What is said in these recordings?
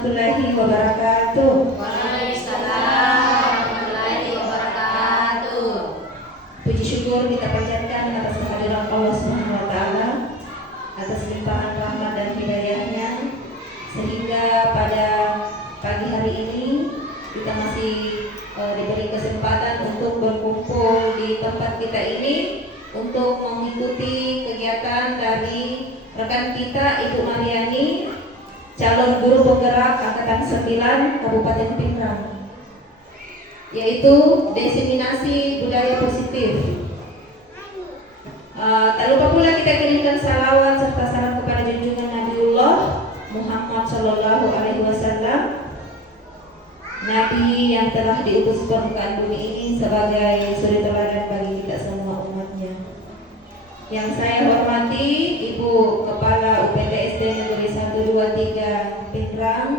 warahmatullahi wabarakatuh. Waalaikumsalam warahmatullahi wabarakatuh. Puji syukur kita panjatkan atas kehadiran Allah Subhanahu wa taala, atas limpahan rahmat dan hidayahnya, sehingga pada pagi hari ini kita masih diberi kesempatan untuk berkumpul di tempat kita ini untuk mengikuti kegiatan dari rekan kita Ibu Mariani, calon guru penggerak angkatan 9 Kabupaten Pinrang, yaitu diseminasi budaya positif. Tak lupa pula kita kirimkan salawat serta salam kepada junjungan Nabiullah Muhammad Sallallahu Alaihi Wasallam, Nabi yang telah diutus permukaan bumi ini sebagai suri teladan bagi kita semua umatnya. Yang saya hormati Ibu Kepala UPT SD Negeri 123 Pinrang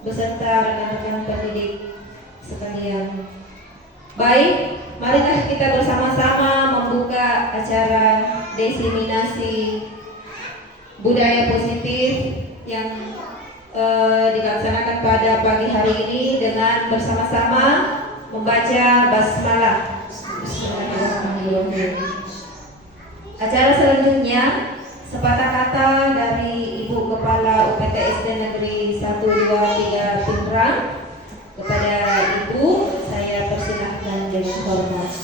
beserta rekan-rekan pendidik sekalian. Baik, marilah kita bersama-sama membuka acara diseminasi budaya positif yang dilaksanakan pada pagi hari ini dengan bersama-sama membaca basmalah. Bismillahirrahmanirrahim. Acara selanjutnya sepatah kata dari Ibu Kepala UPT SD Negeri 123 Pinrang. Kepada Ibu saya persilahkan dengan hormat.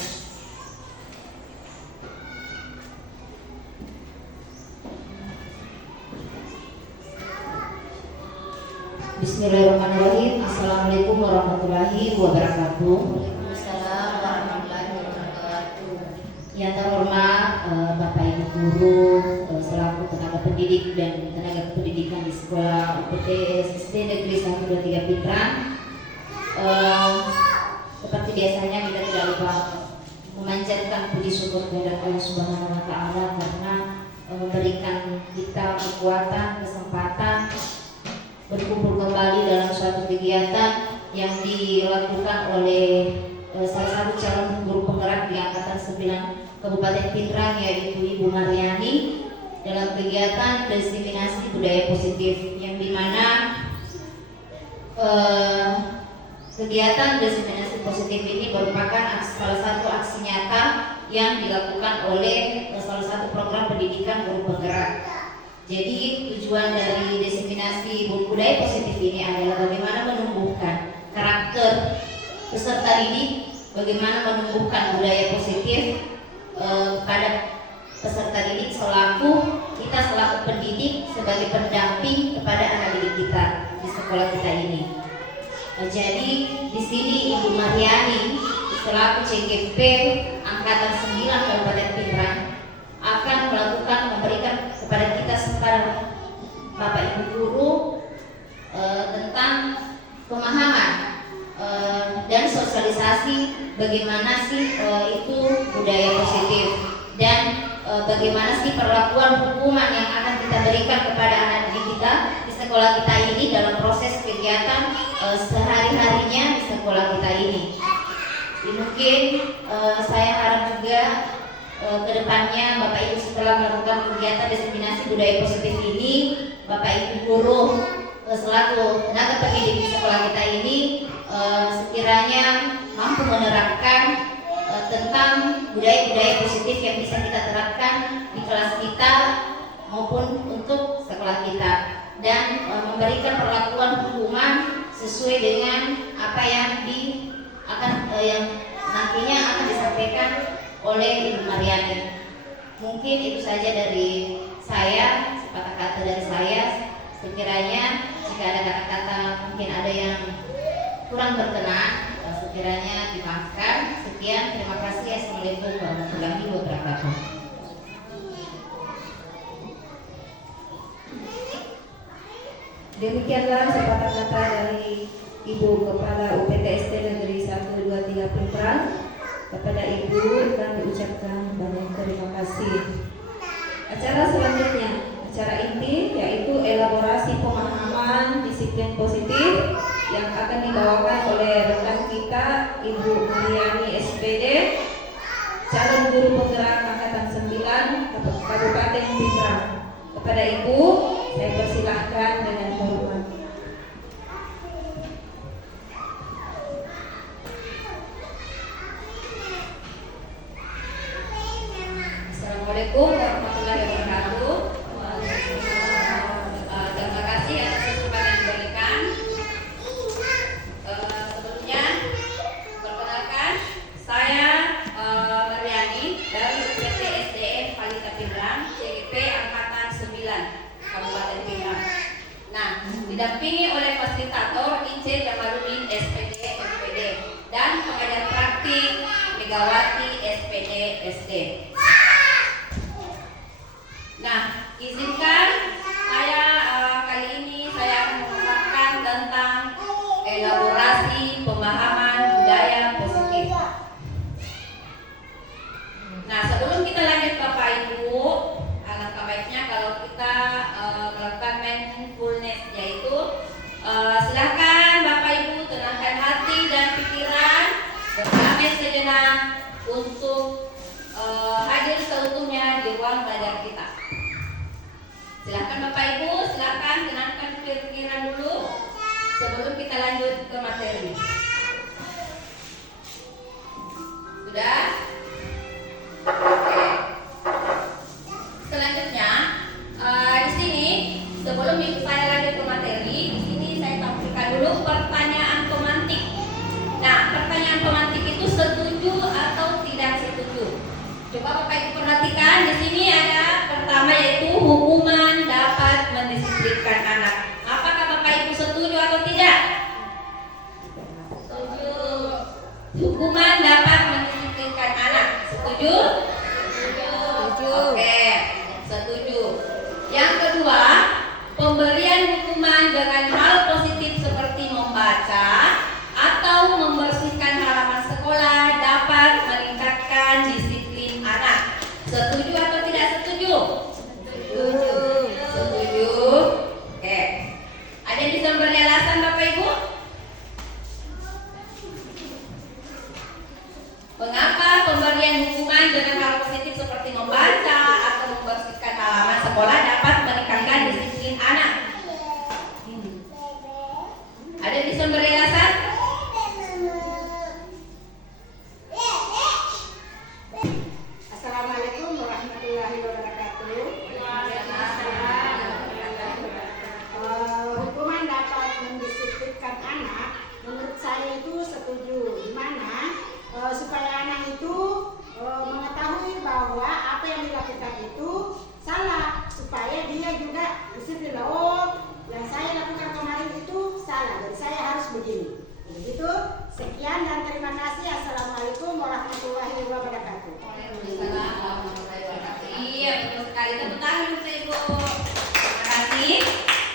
Bismillahirrahmanirrahim. Assalamualaikum warahmatullahi wabarakatuh. Waalaikumsalam warahmatullahi wabarakatuh. Yang terhormat Bapak Ibu guru selaku tenaga pendidik dan tenaga pendidikan di sekolah UPT SD Negeri 123 Pinrang. Seperti biasanya kita tidak lupa memanjatkan puji syukur kepada Allah Subhanahu wa taala karena memberikan kita kekuatan, kesempatan berkumpul kembali dalam suatu kegiatan yang dilakukan oleh salah satu calon guru penggerak di angkatan 9 Kabupaten Pinrang, yaitu Ibu Mariani, dalam kegiatan diseminasi budaya positif, yang dimana kegiatan diseminasi positif ini merupakan salah satu aksi nyata yang dilakukan oleh salah satu program pendidikan guru penggerak. Jadi tujuan dari diseminasi budaya positif ini adalah bagaimana menumbuhkan karakter peserta didik, bagaimana menumbuhkan budaya positif pada peserta didik kita selaku pendidik sebagai pendamping kepada anak didik kita di sekolah kita ini. Jadi di sini Ibu Mariani selaku CGP angkatan 9 Kabupaten Pinrang akan memberikan kepada kita sekarang Bapak Ibu guru tentang pemahaman dan sosialisasi bagaimana sih itu budaya positif dan bagaimana sih perlakuan hukuman yang akan kita berikan kepada anak didik kita di sekolah kita ini dalam proses kegiatan sehari-harinya di sekolah kita ini. Mungkin saya harap juga kedepannya Bapak Ibu setelah melakukan kegiatan diseminasi budaya positif ini, Bapak Ibu guru selaku tenaga pendidik di sekolah kita ini sekiranya mampu menerapkan tentang budaya-budaya positif yang bisa kita terapkan di kelas kita maupun untuk sekolah kita, dan memberikan perlakuan hukuman sesuai dengan apa yang yang nantinya akan disampaikan oleh Ibu Mariani. Mungkin itu saja dari saya, sepatah kata dari saya. Sekiranya jika ada kata-kata mungkin ada yang kurang berkenan, sekiranya dimaafkan. Sekian, terima kasih. Assalamualaikum warahmatullahi wabarakatuh. Demikianlah sepatah kata dari Ibu Kepala UPT SD Negeri 123 Pinrang. Kepada Ibu kami ucapkan banyak terima kasih. Acara selanjutnya, acara inti, yaitu elaborasi pemahaman disiplin positif yang akan dibawakan oleh rekan kita Ibu Mariani SPD, calon guru penggerak angkatan 9 Kabupaten Pinrang. Kepada Ibu saya persilahkan dengan hormat. didampingi oleh fasilitator IC Jamaludin SPD MPD dan pengajar praktik Megawati SPD SD. Nah, izinkan saya kali ini saya akan mengungkapkan tentang elaborasi pemahaman budaya positif. Nah, sebelum kita lanjut Bapak Ibu, alangkah baiknya kalau kita melakukan mindfulness, yaitu silakan Bapak Ibu tenangkan hati dan pikiran, berdamai sejenak untuk hadir seutuhnya di ruang belajar kita. Silakan Bapak Ibu, silakan tenangkan pikiran dulu sebelum kita lanjut ke materi. Sudah? Oke. Selanjutnya, di sini sebelum saya lanjut ke materi, di sini saya tampilkan dulu pertanyaan pemantik. Nah, pertanyaan pemantik itu setuju atau tidak setuju? Coba Bapak Ibu perhatikan, di sini ada pertama yaitu hukuman dapat mendisiplinkan anak. Apakah Bapak Ibu setuju atau tidak? Setuju. Hukuman dapat mendisiplinkan anak. Setuju? Setuju. Oke, setuju. Yang kedua, pemberian hukuman dengan hal positif seperti membaca atau membersihkan halaman sekolah dapat meningkatkan disiplin anak. Setuju atau tidak setuju? Setuju. Setuju. Oke. Ada yang bisa memberi alasan Bapak Ibu? Mengapa pemberian hukuman dengan hal positif seperti membaca atau membersihkan halaman sekolah dapat meningkatkan disiplin anak? Ada yang bisa memberi alasan? Assalamualaikum warahmatullahi wabarakatuh. Hukuman dapat mendisiplinkan anak, menurut saya itu setuju. Di mana supaya anak itu mengetahui bahwa apa yang dilakukan itu salah, supaya dia juga disiplin. Oh, yang saya lakukan kemarin itu salah, jadi saya harus begini. Begitu. Sekian dan terima kasih. Assalamualaikum warahmatullahi wabarakatuh. Waalaikumsalam warahmatullahi wabarakatuh. Iya, betul sekali. Tepuk tangan Bapak Ibu. Terima kasih.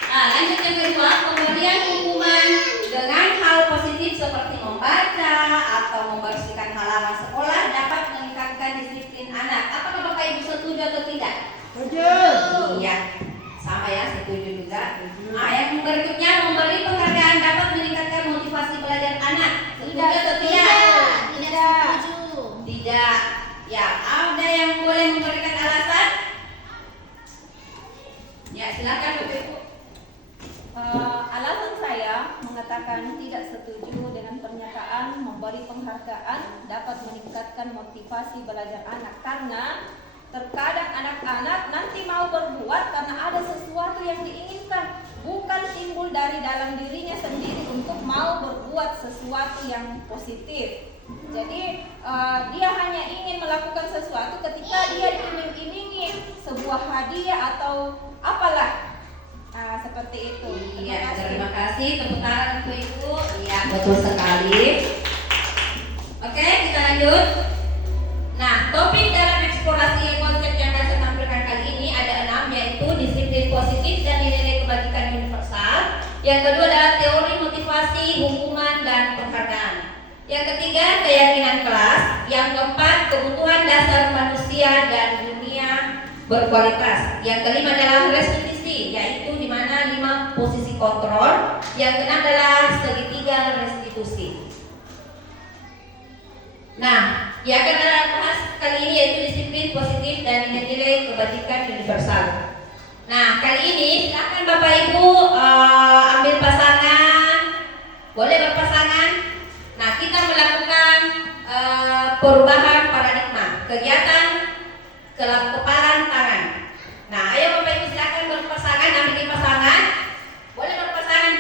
Nah, lanjut yang kedua, pemberian hukuman dengan hal positif seperti membaca atau membersihkan halaman sekolah dapat meningkatkan disiplin anak. Apakah Bapak Ibu setuju atau tidak? Setuju. Iya, sama ya, setuju juga. Nah, yang berikutnya, memberi penghargaan dapat meningkatkan motivasi belajar anak. Setuju atau tidak? Tidak setuju. Tidak. Ya, ada yang boleh memberikan alasan? Ya, silakan Bapak Ibu. Alasan saya mengatakan tidak setuju dengan pernyataan memberi penghargaan dapat meningkatkan motivasi belajar anak, karena terkadang anak-anak nanti mau berbuat karena ada sesuatu yang diinginkan, bukan timbul dari dalam dirinya sendiri untuk mau berbuat sesuatu yang positif. Jadi dia hanya ingin melakukan sesuatu ketika dia diiming-imingi sebuah hadiah atau apalah. Seperti itu. Iya, terima kasih. Tepuk tangan untuk Ibu. Iya, betul sekali. Oke, kita lanjut. Nah, topik dalam eksplorasi konsep yang saya tampilkan kali ini ada 6, yaitu disiplin positif dan nilai kebajikan universal. Yang kedua adalah teori motivasi, hukuman, dan penghargaan. Yang ketiga, keyakinan kelas. Yang keempat, kebutuhan dasar manusia dan dunia berkualitas. Yang kelima adalah restitusi, yaitu di mana 5 posisi kontrol. Yang keenam adalah segitiga restitusi. Nah, yang akan kita bahas kali ini yaitu disiplin positif dan nilai kebajikan universal. Nah, kali ini silakan Bapak Ibu ambil pasangan, boleh berpasangan. Nah, kita melakukan perubahan paradigma, kegiatan kepalan tangan. Nah, ayo Bapak Ibu silakan berpasangan, ambil pasangan. Boleh berpasangan?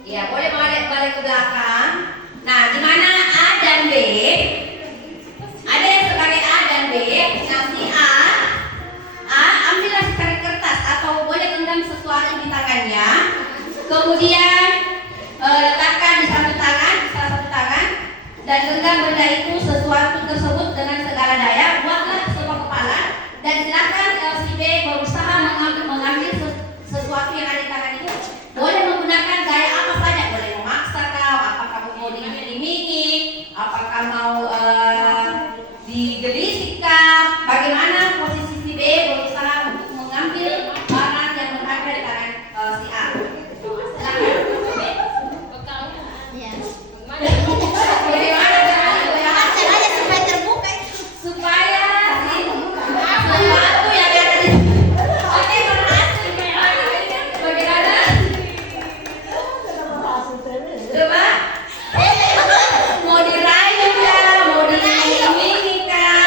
Iya, boleh balik ke belakang. Nah, di mana A dan B? Ada yang sebagai A dan B. Nah, si A ambillah sekali kertas atau boleh genggam sesuatu di tangannya. Kemudian letakkan di salah satu tangan, dan genggam benda itu sesuatu tersebut dengan segala daya. Buatlah sebuah kepala dan silakan si B berusaha mengambil sesuatu yang ada di tangan itu. Boleh menggunakan gaya apa saja, boleh memaksa kau, apa kamu mau diiming-imingi, apakah mau digelisikkan, bagaimana posisi si B berusaha untuk mengambil barang yang berada di tangan si A. Bagaimana caranya ya? Caranya supaya terbuka itu. Supaya sesuatu yang ada di oke berhasil. Bagaimana? Coba mau dirayu ya, mau diiming-imingi kah?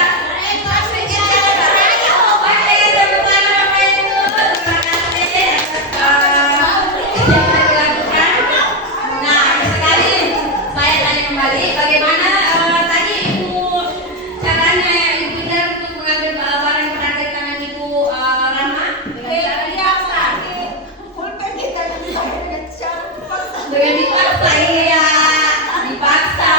Oke, tepuk tangan Bapak Ibu. Terima kasih atas yang telah dilakukan. Nah, sekali saya tanya kembali, bagaimana tadi Ibu caranya Ibu Dar untuk mengambil barang yang berada di tangan Ibu Rahma? Dengan dipaksa, iya, dipaksa.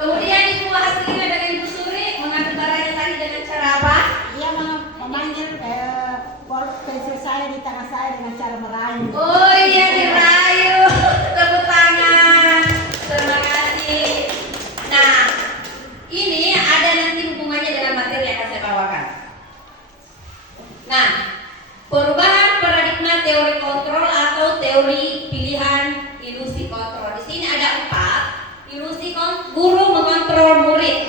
Kemudian Ibu Hasrina dengan Ibu Suri mengambil barangnya tadi dengan cara apa? Ia memanggil pensil saya di tangan saya dengan cara merayu. Oh iya, dirayu. Tepuk tangan. Terima kasih. Nah, ini ada nanti hubungannya dengan materi yang akan saya bawakan. Nah, perubahan paradigma teori kontrol atau teori pilihan ilusi kontrol. Di sini ada 4. Ilusi guru mengontrol murid.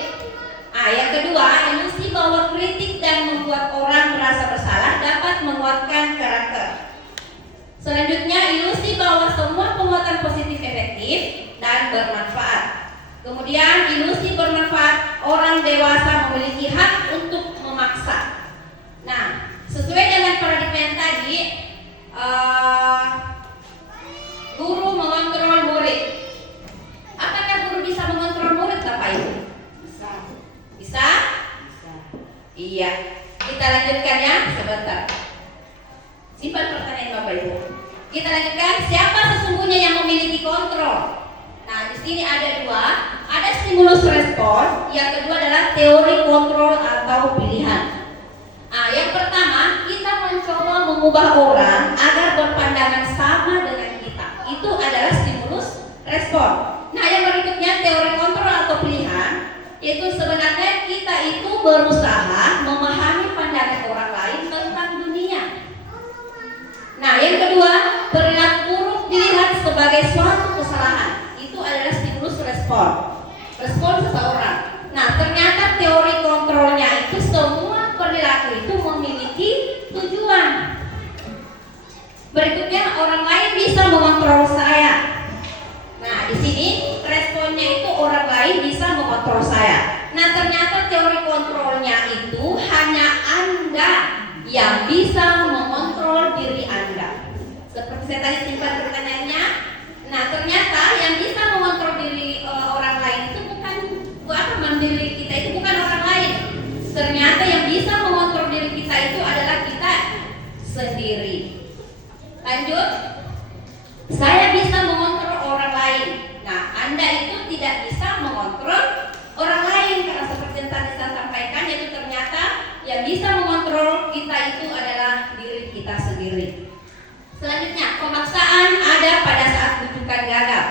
Nah, yang kedua, ilusi bahwa kritik dan membuat orang merasa bersalah dapat menguatkan karakter. Selanjutnya, ilusi bahwa semua penguatan positif efektif dan bermanfaat. Kemudian, ilusi bermanfaat, orang dewasa memiliki hak untuk memaksa. Nah, sesuai dengan paradigma yang tadi, guru mengontrol murid. Apakah guru bisa mengontrol murid, Bapak Ibu? Bisa? Iya. Kita lanjutkan ya, sebentar. Simpan pertanyaan Bapak Ibu. Kita lanjutkan, siapa sesungguhnya yang memiliki kontrol? Nah, di sini ada 2. Ada stimulus respon, yang kedua adalah teori kontrol atau pilihan. Nah, yang pertama, kita mencoba mengubah orang agar berpandangan sama dengan kita. Itu adalah stimulus respon. Nah, yang berikutnya teori kontrol atau pilihan, yaitu sebenarnya kita itu berusaha memahami pandangan orang lain tentang dunia. Nah, yang kedua, perilaku buruk dilihat sebagai suatu kesalahan. Itu adalah stimulus respon seseorang. Nah, ternyata teori kontrolnya itu semua perilaku itu memiliki tujuan. Berikutnya, orang lain bisa mengontrol saya. Nah, di sini responnya itu orang lain bisa mengontrol saya. Nah, ternyata teori kontrolnya itu hanya Anda yang bisa mengontrol diri Anda. Seperti saya tadi simpan pertanyaannya. Nah, ternyata yang bisa mengontrol diri orang lain itu diri kita itu bukan orang lain. Ternyata yang bisa mengontrol diri kita itu adalah kita sendiri. Lanjut. Saya bisa mengontrol orang lain. Nah, Anda itu tidak bisa mengontrol orang lain, karena seperti yang tadi saya sampaikan, yaitu ternyata yang bisa mengontrol kita itu adalah diri kita sendiri. Selanjutnya, pemaksaan ada pada saat rujukan gagal.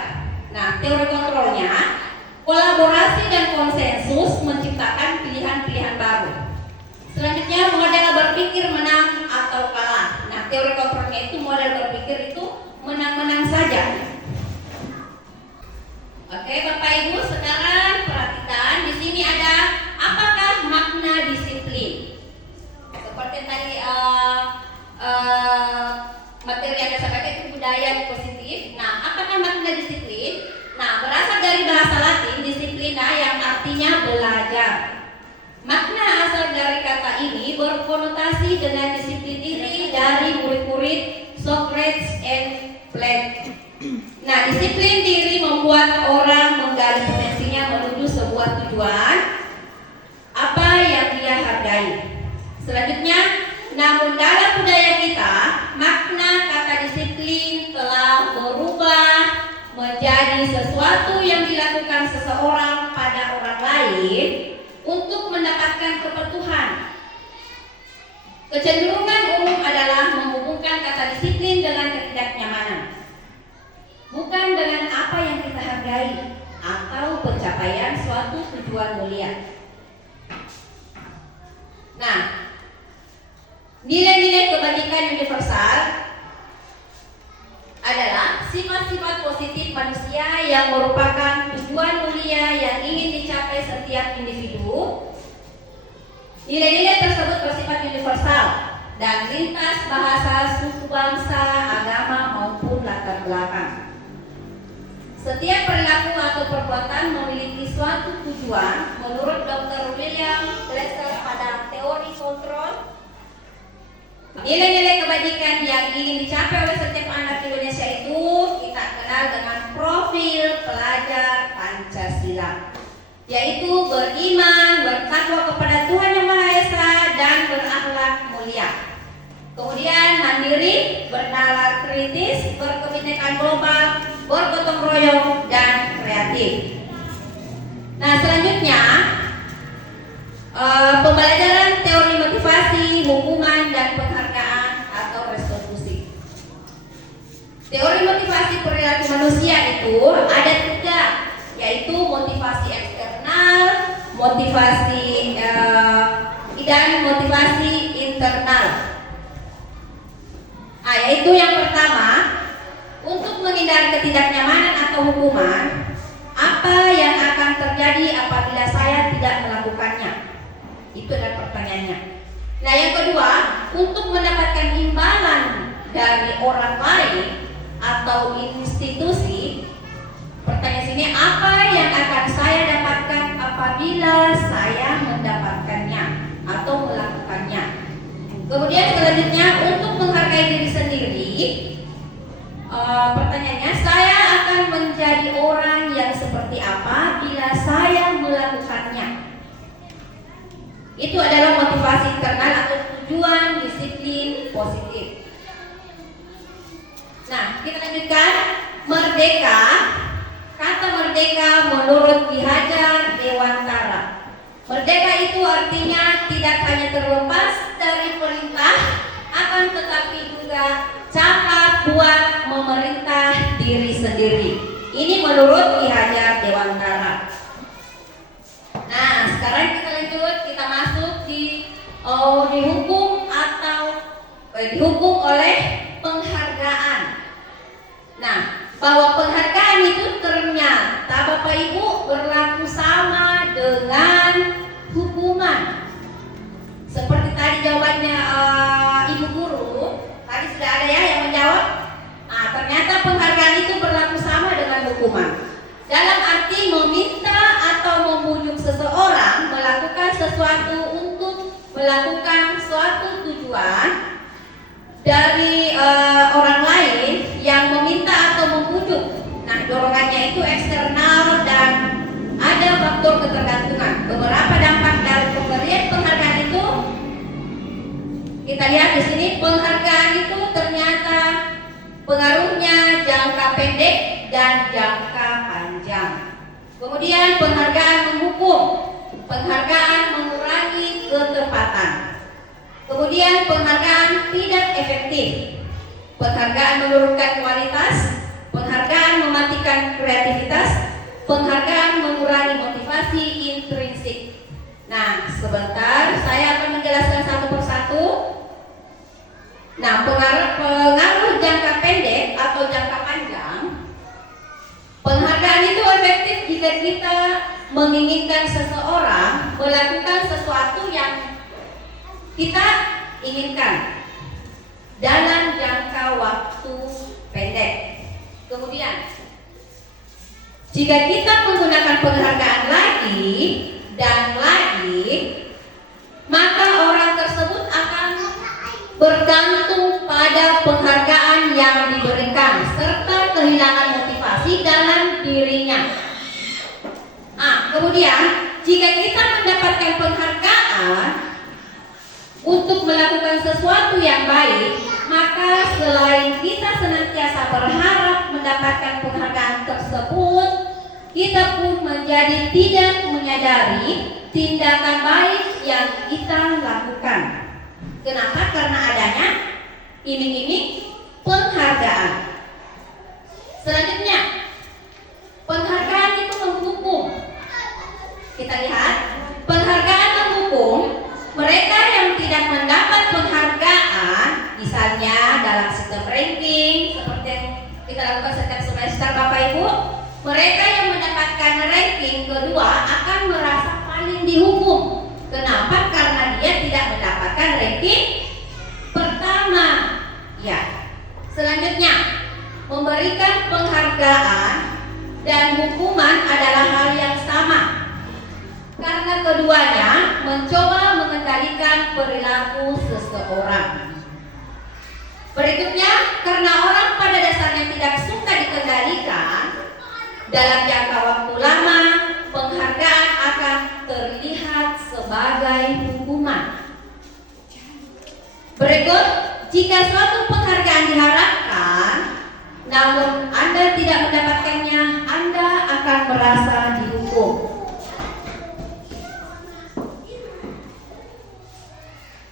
Nah, teori kontrolnya, kolaborasi dan konsensus menciptakan pilihan-pilihan baru. Selanjutnya, model berpikir menang atau kalah. Nah, teori kontrolnya itu model berpikir itu menang-menang saja. Oke, Bapak Ibu, sekarang perhatikan di sini ada apakah makna disiplin. Seperti tadi materi yang saya pakai itu budaya positif. Nah, apakah makna disiplin? Nah, berasal dari bahasa Latin disiplina yang artinya belajar. Makna asal dari kata ini berkonotasi dengan disiplin diri dari murid-murid Socrates and Plato. Nah, disiplin diri membuat orang menggali potensinya menuju sebuah tujuan apa yang dia hargai. Selanjutnya, namun dalam budaya kita, makna kata disiplin telah merubah menjadi sesuatu yang dilakukan seseorang pada orang lain untuk mendapatkan kebutuhan. Kecenderungan umum adalah menghubungkan kata disiplin dengan ketidaknyamanan, bukan dengan apa yang kita hargai atau pencapaian suatu tujuan mulia. Nah, nilai-nilai kebajikan universal adalah sifat-sifat positif manusia yang merupakan tujuan mulia yang ingin dicapai setiap individu. Nilai-nilai tersebut bersifat universal dan lintas bahasa, suku, bangsa, agama maupun latar belakang. Setiap perilaku atau perbuatan memiliki suatu tujuan. Menurut Dr. William Glasser pada teori kontrol, nilai-nilai kebajikan yang ingin dicapai oleh setiap anak Indonesia itu kita kenal dengan profil pelajar Pancasila, yaitu beriman, bertakwa kepada Tuhan Yang Maha Esa, dan berakhlak mulia. Kemudian mandiri, bernalar kritis, berkebinekaan global, bergotong royong, dan kreatif. Nah, selanjutnya pembelajaran teori motivasi, hukuman, dan penghargaan atau restitusi. Teori motivasi perilaku manusia itu ada 3, yaitu motivasi eksternal, motivasi dan motivasi internal. Yaitu yang pertama, untuk menghindari ketidaknyamanan atau hukuman, apa yang akan terjadi apabila saya tidak melakukannya? Itu adalah pertanyaannya. Nah, yang kedua, untuk mendapatkan imbalan dari orang lain atau institusi, pertanyaan sini, apa yang akan saya dapatkan apabila saya mendapatkannya atau melakukannya? Kemudian selanjutnya, untuk menghargai diri sendiri, pertanyaannya, saya akan menjadi orang yang seperti apa bila saya melakukannya? Itu adalah motivasi internal atau tujuan disiplin positif. Nah, kita lanjutkan. Merdeka. Kata merdeka menurut Ki Hajar Dewantara, merdeka itu artinya tidak hanya terlepas dari perintah, akan tetapi juga cakap buat memerintah diri sendiri. Ini menurut Ki Hajar Dewantara. Nah, sekarang kita lanjut, kita masuk di dihukum atau dihukum oleh penghargaan. Nah, bahwa penghargaan itu ternyata Bapak Ibu berlaku sama dengan hukuman. Seperti tadi jawabannya Ibu Guru, tadi sudah ada ya yang menjawab. Nah, ternyata penghargaan itu berlaku sama dengan hukuman. Dalam arti meminta atau membujuk seseorang melakukan sesuatu untuk melakukan suatu tujuan dari orang lain yang meminta atau membujuk. Nah, dorongannya itu eksternal dan ada faktor ketergantungan. Beberapa dampak dari pemberian penghargaan itu kita lihat di sini. Penghargaan itu ternyata pengaruhnya jangka pendek dan jangka panjang. Kemudian penghargaan menghukum, penghargaan mengurangi ketepatan. Kemudian penghargaan tidak efektif, penghargaan menurunkan kualitas, penghargaan mematikan kreativitas, penghargaan mengurangi motivasi intrinsik. Nah, sebentar saya akan menjelaskan satu persatu. Nah, pengaruh jangka pendek atau jangka panjang. Penghargaan itu efektif jika kita menginginkan seseorang melakukan sesuatu yang kita inginkan dalam jangka waktu pendek. Kemudian, jika kita menggunakan penghargaan lagi dan lagi, maka orang tersebut akan bergantung pada penghargaan yang diberikan serta kehilangan motivasi dalam dirinya. Kemudian, jika kita mendapatkan penghargaan untuk melakukan sesuatu yang baik, maka selain kita senantiasa berharap kita pun menjadi tidak menyadari tindakan baik yang kita lakukan. Kenapa? Karena adanya iming-iming penghargaan. Selanjutnya, penghargaan itu menghukum. Kita lihat, penghargaan menghukum mereka yang tidak mendapat penghargaan, misalnya dalam sistem ranking seperti yang kita lakukan setiap semester Bapak Ibu. Mereka yang mendapatkan ranking kedua akan merasa paling dihukum. Kenapa? Karena dia tidak mendapatkan ranking pertama. Ya. Selanjutnya, memberikan penghargaan dan hukuman adalah hal yang sama. Karena keduanya mencoba mengendalikan perilaku seseorang. Berikutnya, karena orang pada dasarnya tidak suka dikendalikan, dalam jangka waktu lama, penghargaan akan terlihat sebagai hukuman. Berikut, jika suatu penghargaan diharapkan, namun Anda tidak mendapatkannya, Anda akan merasa dihukum.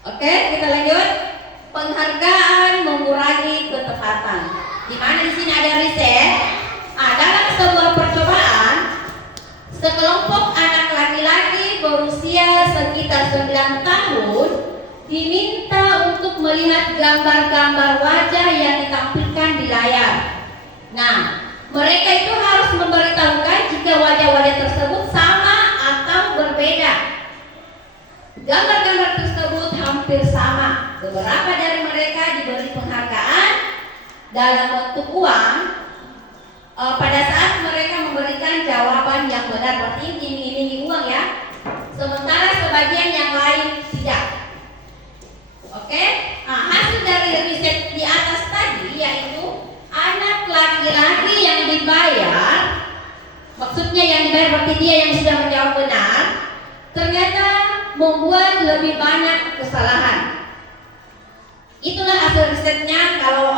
Oke, kita lanjut. Penghargaan mengurangi ketepatan. Di mana di sini ada riset? Dalam sebuah percobaan, sekelompok anak laki-laki berusia sekitar 9 tahun diminta untuk melihat gambar-gambar wajah yang ditampilkan di layar. Nah, mereka itu harus memberitahukan jika wajah-wajah tersebut sama atau berbeda. Gambar-gambar tersebut hampir sama. Beberapa dari mereka diberi penghargaan dalam bentuk uang pada saat mereka memberikan jawaban yang benar, berarti iming-imingi uang ya. Sementara sebagian yang lain tidak. Oke? Nah, hasil dari riset di atas tadi yaitu anak laki-laki yang dibayar, maksudnya yang dibayar berarti dia yang sudah menjawab benar, ternyata membuat lebih banyak kesalahan. Itulah hasil risetnya kalau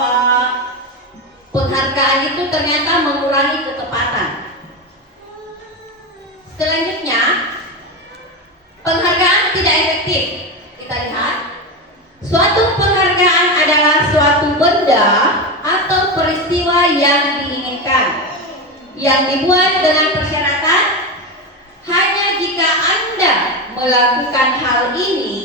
penghargaan itu ternyata mengurangi ketepatan. Selanjutnya, penghargaan tidak efektif. Kita lihat, suatu penghargaan adalah suatu benda atau peristiwa yang diinginkan, yang dibuat dengan persyaratan hanya jika Anda melakukan hal ini,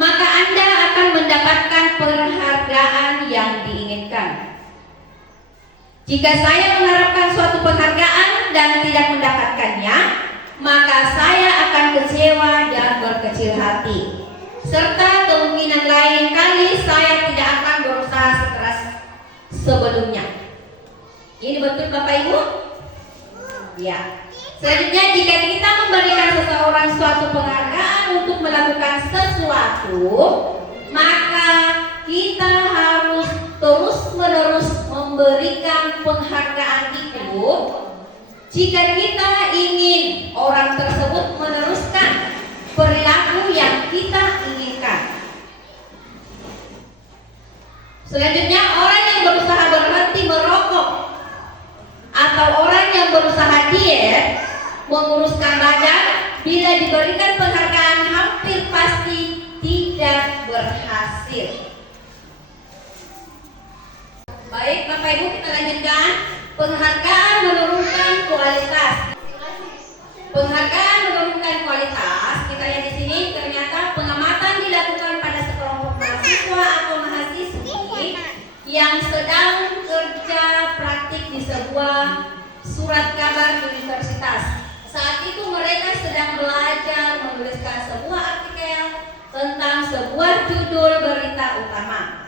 maka Anda akan mendapatkan penghargaan yang diinginkan. Jika saya mengharapkan suatu penghargaan dan tidak mendapatkannya, maka saya akan kecewa dan berkecil hati. Serta kemungkinan lain kali saya tidak akan berusaha sekeras sebelumnya. Ini betul Bapak Ibu? Ya. Selanjutnya, jika kita memberikan seseorang suatu penghargaan untuk melakukan sesuatu, maka kita harus terus-menerus memberikan penghargaan itu jika kita ingin orang tersebut meneruskan perilaku yang kita inginkan. Selanjutnya, orang yang berusaha berhenti merokok atau orang yang berusaha diet, menguruskan badan, bila diberikan penghargaan hampir pasti tidak berhasil. Baik Bapak Ibu, kita lanjutkan. Penghargaan menurunkan kualitas. Penghargaan menurunkan kualitas. Kita lihat di sini, ternyata pengamatan dilakukan pada sekelompok mahasiswa atau mahasiswi yang sedang kerja praktik di sebuah surat kabar universitas. Saat itu mereka sedang belajar menuliskan sebuah artikel tentang sebuah judul berita utama.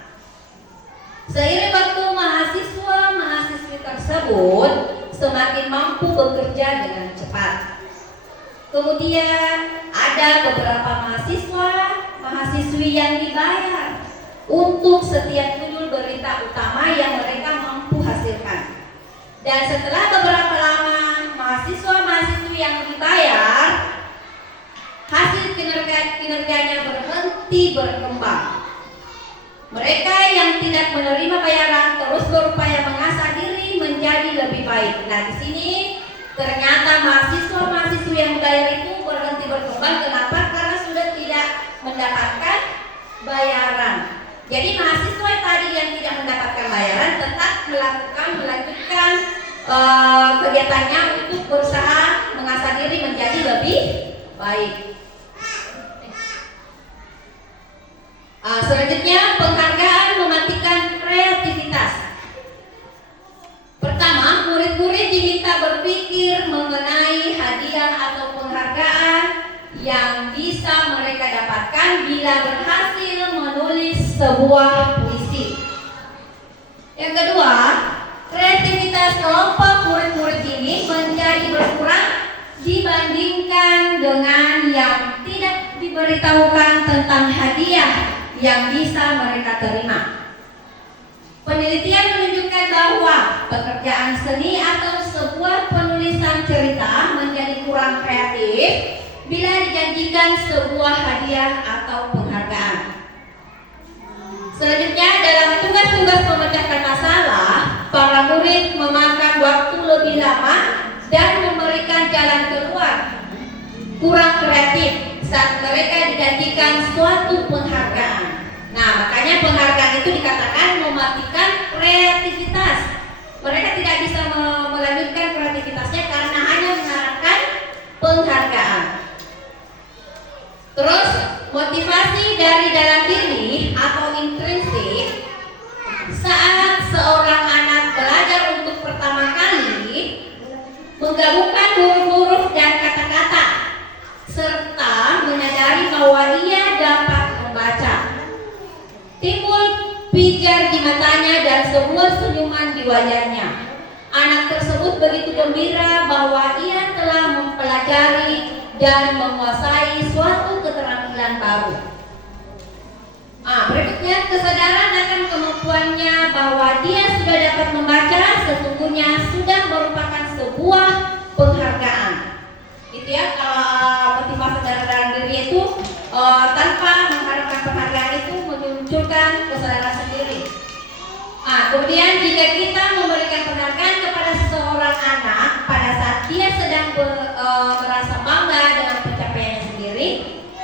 Seiring waktu, mahasiswa-mahasiswi tersebut semakin mampu bekerja dengan cepat. Kemudian ada beberapa mahasiswa-mahasiswi yang dibayar untuk setiap judul berita utama yang mereka mampu hasilkan. Dan setelah beberapa lama, mahasiswa-mahasiswi yang dibayar, hasil kinerjanya berhenti berkembang. Mereka yang tidak menerima bayaran terus berupaya mengasah diri menjadi lebih baik. Nah, di sini Ternyata mahasiswa-mahasiswa yang bayar itu berhenti berkembang. Kenapa? Karena sudah tidak mendapatkan bayaran. Jadi mahasiswa tadi yang tidak mendapatkan bayaran tetap melanjutkan kegiatannya untuk berusaha mengasah diri menjadi lebih baik. Selanjutnya, penghargaan mematikan kreativitas. Pertama, murid-murid diminta berpikir mengenai hadiah atau penghargaan yang bisa mereka dapatkan bila berhasil menulis sebuah puisi. Yang kedua, kreativitas kelompok murid-murid ini menjadi berkurang dibandingkan dengan yang tidak diberitahukan tentang hadiah yang bisa mereka terima. Penelitian menunjukkan bahwa pekerjaan seni atau sebuah penulisan cerita menjadi kurang kreatif bila dijanjikan sebuah hadiah atau penghargaan. Selanjutnya, dalam tugas-tugas memecahkan masalah, para murid memakan waktu lebih lama dan memberikan jalan keluar kurang kreatif saat mereka dijanjikan suatu penghargaan. Nah, makanya penghargaan itu dikatakan mematikan kreativitas. Mereka tidak bisa melanjutkan kreativitasnya karena hanya mengharapkan penghargaan. Terus, motivasi dari dalam diri atau intrinsik saat seorang anak belajar untuk pertama kali menggabungkan huruf-huruf dan kata-kata serta menyadari bahwa ia dapat membaca. Timbul pijar di matanya dan sebuah senyuman di wajahnya. Anak tersebut begitu gembira bahwa ia telah mempelajari dan menguasai suatu keterampilan baru. Berikutnya, kesadaran akan kemampuannya bahwa dia sudah dapat membaca sesungguhnya sudah merupakan sebuah penghargaan. Itu ya, kalau motivasi dalam diri itu tanpa mengharapkan penghargaan itu memunculkan kesadaran sendiri. Kemudian jika kita memberikan penghargaan kepada seseorang anak pada saat dia sedang merasa bangga dengan pencapaiannya sendiri,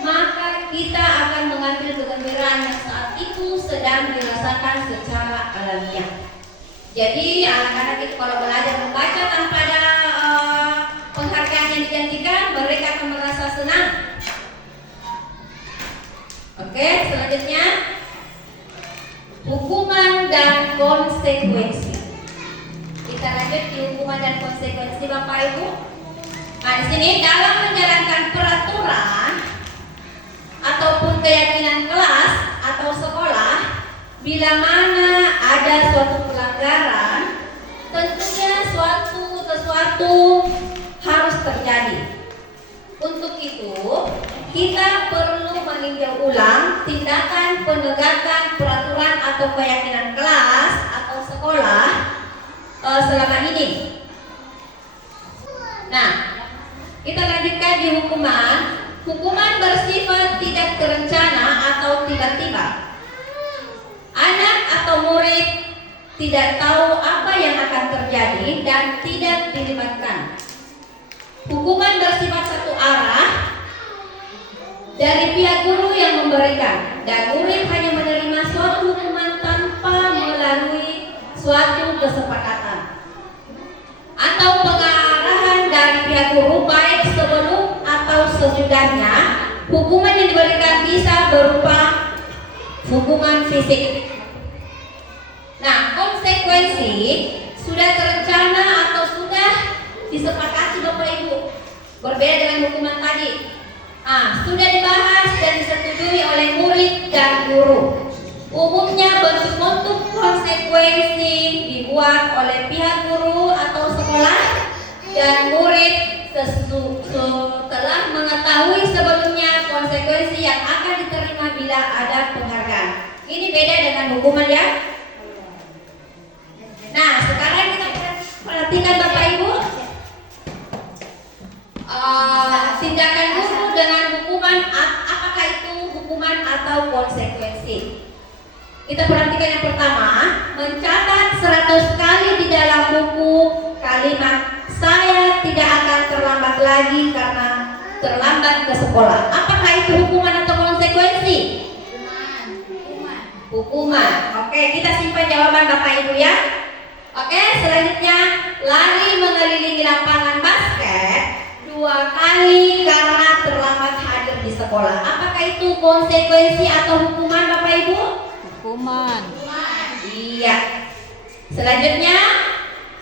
maka kita akan mengambil kegembiraan yang saat itu sedang dirasakan secara alamiah. Jadi anak-anak itu kalau belajar membaca tanpa ada penghargaan yang dijanjikan, mereka akan merasa senang. Oke, selanjutnya hukuman dan konsekuensi. Kita lanjut di hukuman dan konsekuensi, Bapak Ibu. Nah, di sini dalam menjalankan peraturan ataupun keyakinan kelas atau sekolah, bila mana ada suatu pelanggaran, tentunya sesuatu harus terjadi. Untuk itu, kita perlu meninjau ulang tindakan penegakan peraturan atau keyakinan kelas atau sekolah selama ini. Nah, kita lanjutkan di hukuman. Hukuman bersifat tidak terencana atau tiba-tiba. Anak atau murid tidak tahu apa yang akan terjadi dan tidak dilibatkan. Hukuman bersifat satu arah dari pihak guru yang memberikan, dan murid hanya menerima suatu hukuman tanpa melalui suatu kesepakatan atau pengarahan dari pihak guru baik sebelum atau sesudahnya. Hukuman yang diberikan bisa berupa hukuman fisik. Nah, konsekuensi sudah terencana atau sudah disepakati Bapak Ibu, berbeda dengan hukuman tadi. Sudah dibahas dan disetujui oleh murid dan guru. Umumnya bentuk-bentuk konsekuensi dibuat oleh pihak guru atau sekolah dan murid setelah mengetahui sebelumnya konsekuensi yang akan diterima bila ada penghargaan. Ini beda dengan hukuman ya. Nah, sekarang kita perhatikan Bapak Ibu, tindakan guru dengan hukuman, apakah itu hukuman atau konsekuensi? Kita perhatikan yang pertama, mencatat 100 kali di dalam buku kalimat "saya tidak lagi karena terlambat ke sekolah. Apakah itu hukuman atau konsekuensi? Hukuman. Oke, kita simpan jawaban Bapak Ibu ya. Oke, selanjutnya lari mengelilingi lapangan basket 2 kali karena terlambat hadir di sekolah. Apakah itu konsekuensi atau hukuman Bapak Ibu? Hukuman. Iya. Selanjutnya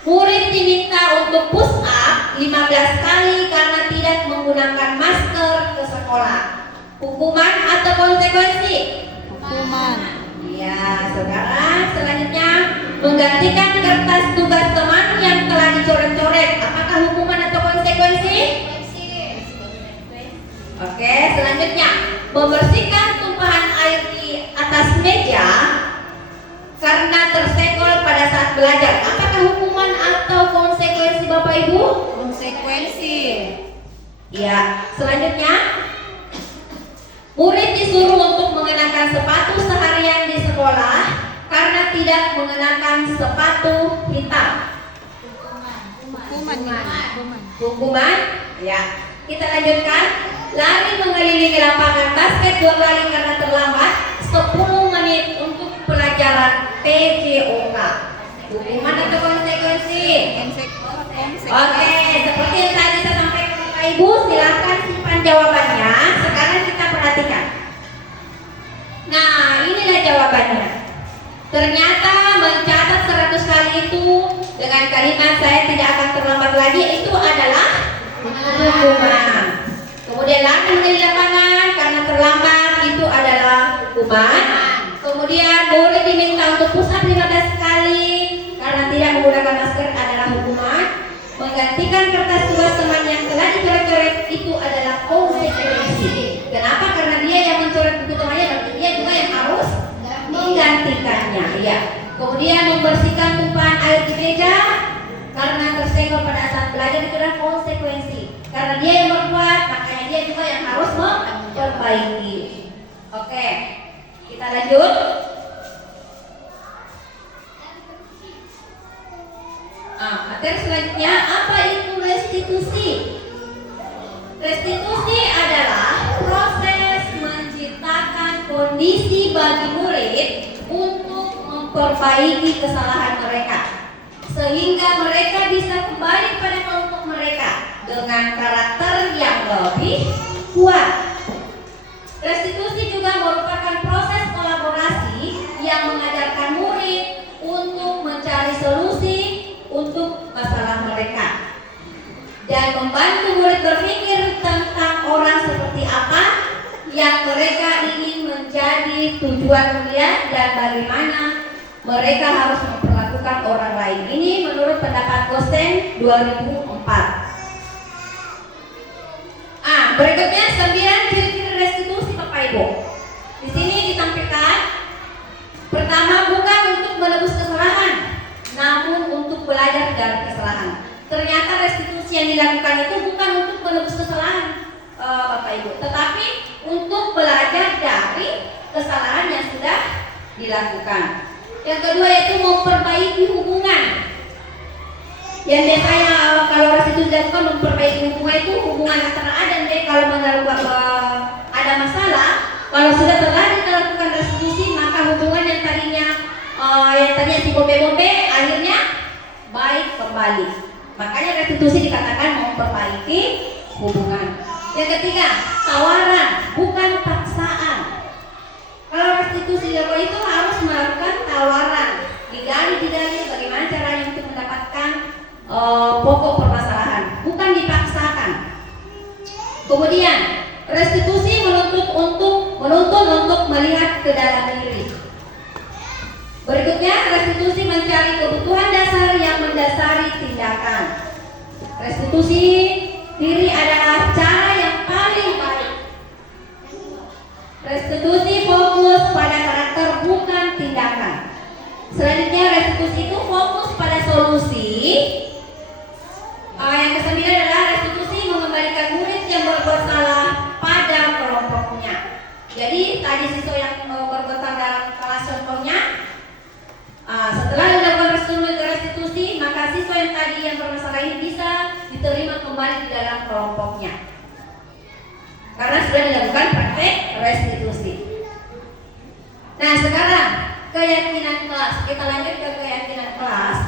murid diminta untuk push up 15 kali karena tidak menggunakan masker ke sekolah. Hukuman atau konsekuensi? Hukuman. Ya, sekarang selanjutnya menggantikan kertas tugas teman yang telah dicoret-coret. Apakah hukuman atau konsekuensi? Oke, selanjutnya membersihkan tumpahan air di atas meja karena tersenggol pada saat belajar. Apakah hukuman atau konsekuensi Bapak Ibu? Konsekuensi. Ya, selanjutnya murid disuruh untuk mengenakan sepatu seharian di sekolah karena tidak mengenakan sepatu hitam. Hukuman. Hukuman? Ya. Kita lanjutkan. Lari mengelilingi lapangan basket 2 kali karena terlambat 10 menit untuk pelajaran PJOK. Hukuman atau konsekuensi? Oke, seperti yang tadi saya sampaikan Bapak Ibu, silakan simpan jawabannya. Sekarang kita perhatikan. Nah, inilah jawabannya. Ternyata mencatat 100 kali itu dengan kalimat saya tidak akan terlambat lagi itu adalah hukuman. Kemudian lari di lapangan karena terlambat itu adalah hukuman. Kemudian murid diminta untuk push up 15 kali karena tidak menggunakan masker adalah hukuman. Menggantikan kertas tugas teman yang telah dicoret-coret itu adalah konsekuensi. Kenapa? Karena dia yang mencoret buku temannya, berarti dia juga yang harus menggantikannya. Ya. Kemudian membersihkan tumpahan air di meja karena tersenggol pada saat belajar itu adalah konsekuensi. Karena dia yang berbuat, makanya dia juga yang harus memperbaiki. Oke, kita lanjut. Materi selanjutnya, apa itu restitusi? Restitusi adalah proses menciptakan kondisi bagi murid untuk memperbaiki kesalahan mereka, sehingga mereka bisa kembali pada kelompok mereka dengan karakter yang lebih kuat. Restitusi juga merupakan proses kolaborasi yang mengajarkan murid untuk mencari solusi untuk masalah mereka dan membantu murid berpikir tentang orang seperti apa yang mereka ingin menjadi tujuan kuliah dan bagaimana mereka harus memperlakukan orang lain. Ini menurut pendapat Gosen 2004. Berikutnya 9 ciri-ciri restitusi Bapak Ibu. Di sini ditampilkan. Pertama, bukan untuk menebus kesalahan, namun untuk belajar dari kesalahan. Ternyata restitusi yang dilakukan itu bukan untuk menebus kesalahan Bapak Ibu, tetapi untuk belajar dari kesalahan yang sudah dilakukan. Yang kedua yaitu memperbaiki hubungan. Yang biasanya kalau restitusi dilakukan memperbaiki hubungan itu hubungan antara A dan B. Kalau ada masalah, kalau sudah telah dilakukan restitusi, maka hubungan yang tadinya si bombe-bombe akhirnya baik kembali. Makanya restitusi dikatakan memperbaiki hubungan. Yang ketiga, tawaran bukan paksaan. Kalau restitusi itu harus melakukan tawaran, digali bagaimana caranya untuk mendapatkan pokok permasalahan, bukan dipaksakan. Kemudian restitusi menuntut untuk melihat ke dalam diri. Berikutnya, restitusi mencari kebutuhan dasar yang mendasari tindakan. Restitusi diri adalah cara yang paling baik. Restitusi fokus pada karakter bukan tindakan. Selanjutnya, restitusi itu fokus pada solusi. Yang kesembilan adalah restitusi mengembalikan murid yang berbuat salah pada kelompoknya. Jadi tadi siswa yang berbuat salah dalam kelas contohnya, setelah dilakukan restitusi, maka siswa yang tadi yang bermasalah ini bisa diterima kembali di dalam dalam kelompoknya. Karena sudah dilakukan praktek restitusi. Nah, sekarang keyakinan kelas. Kita lanjut ke keyakinan kelas.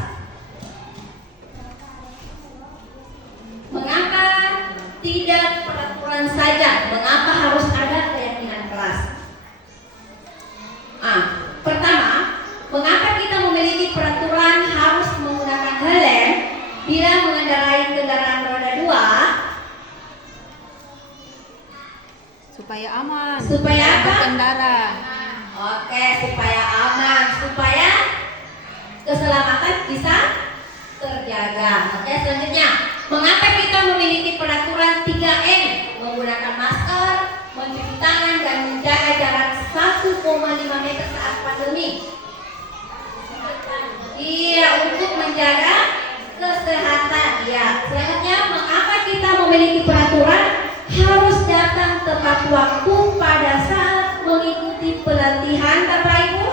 Mengapa tidak peraturan saja? Mengapa harus ada keyakinan kelas? Pertama, mengapa kita memiliki peraturan harus menggunakan helm bila mengendarai kendaraan roda 2? Supaya aman. Supaya apa? Berkendara. Oke, supaya aman, supaya keselamatan bisa terjaga. Oke, selanjutnya, mengapa kita memiliki peraturan 3M? Menggunakan masker, mencuci tangan, dan menjaga jarak 1,5 meter saat pandemi. Iya, untuk menjaga kesehatan. Ya, selanjutnya, mengapa kita memiliki peraturan harus datang tepat waktu pada saat mengikuti pelatihan, Bapak Ibu?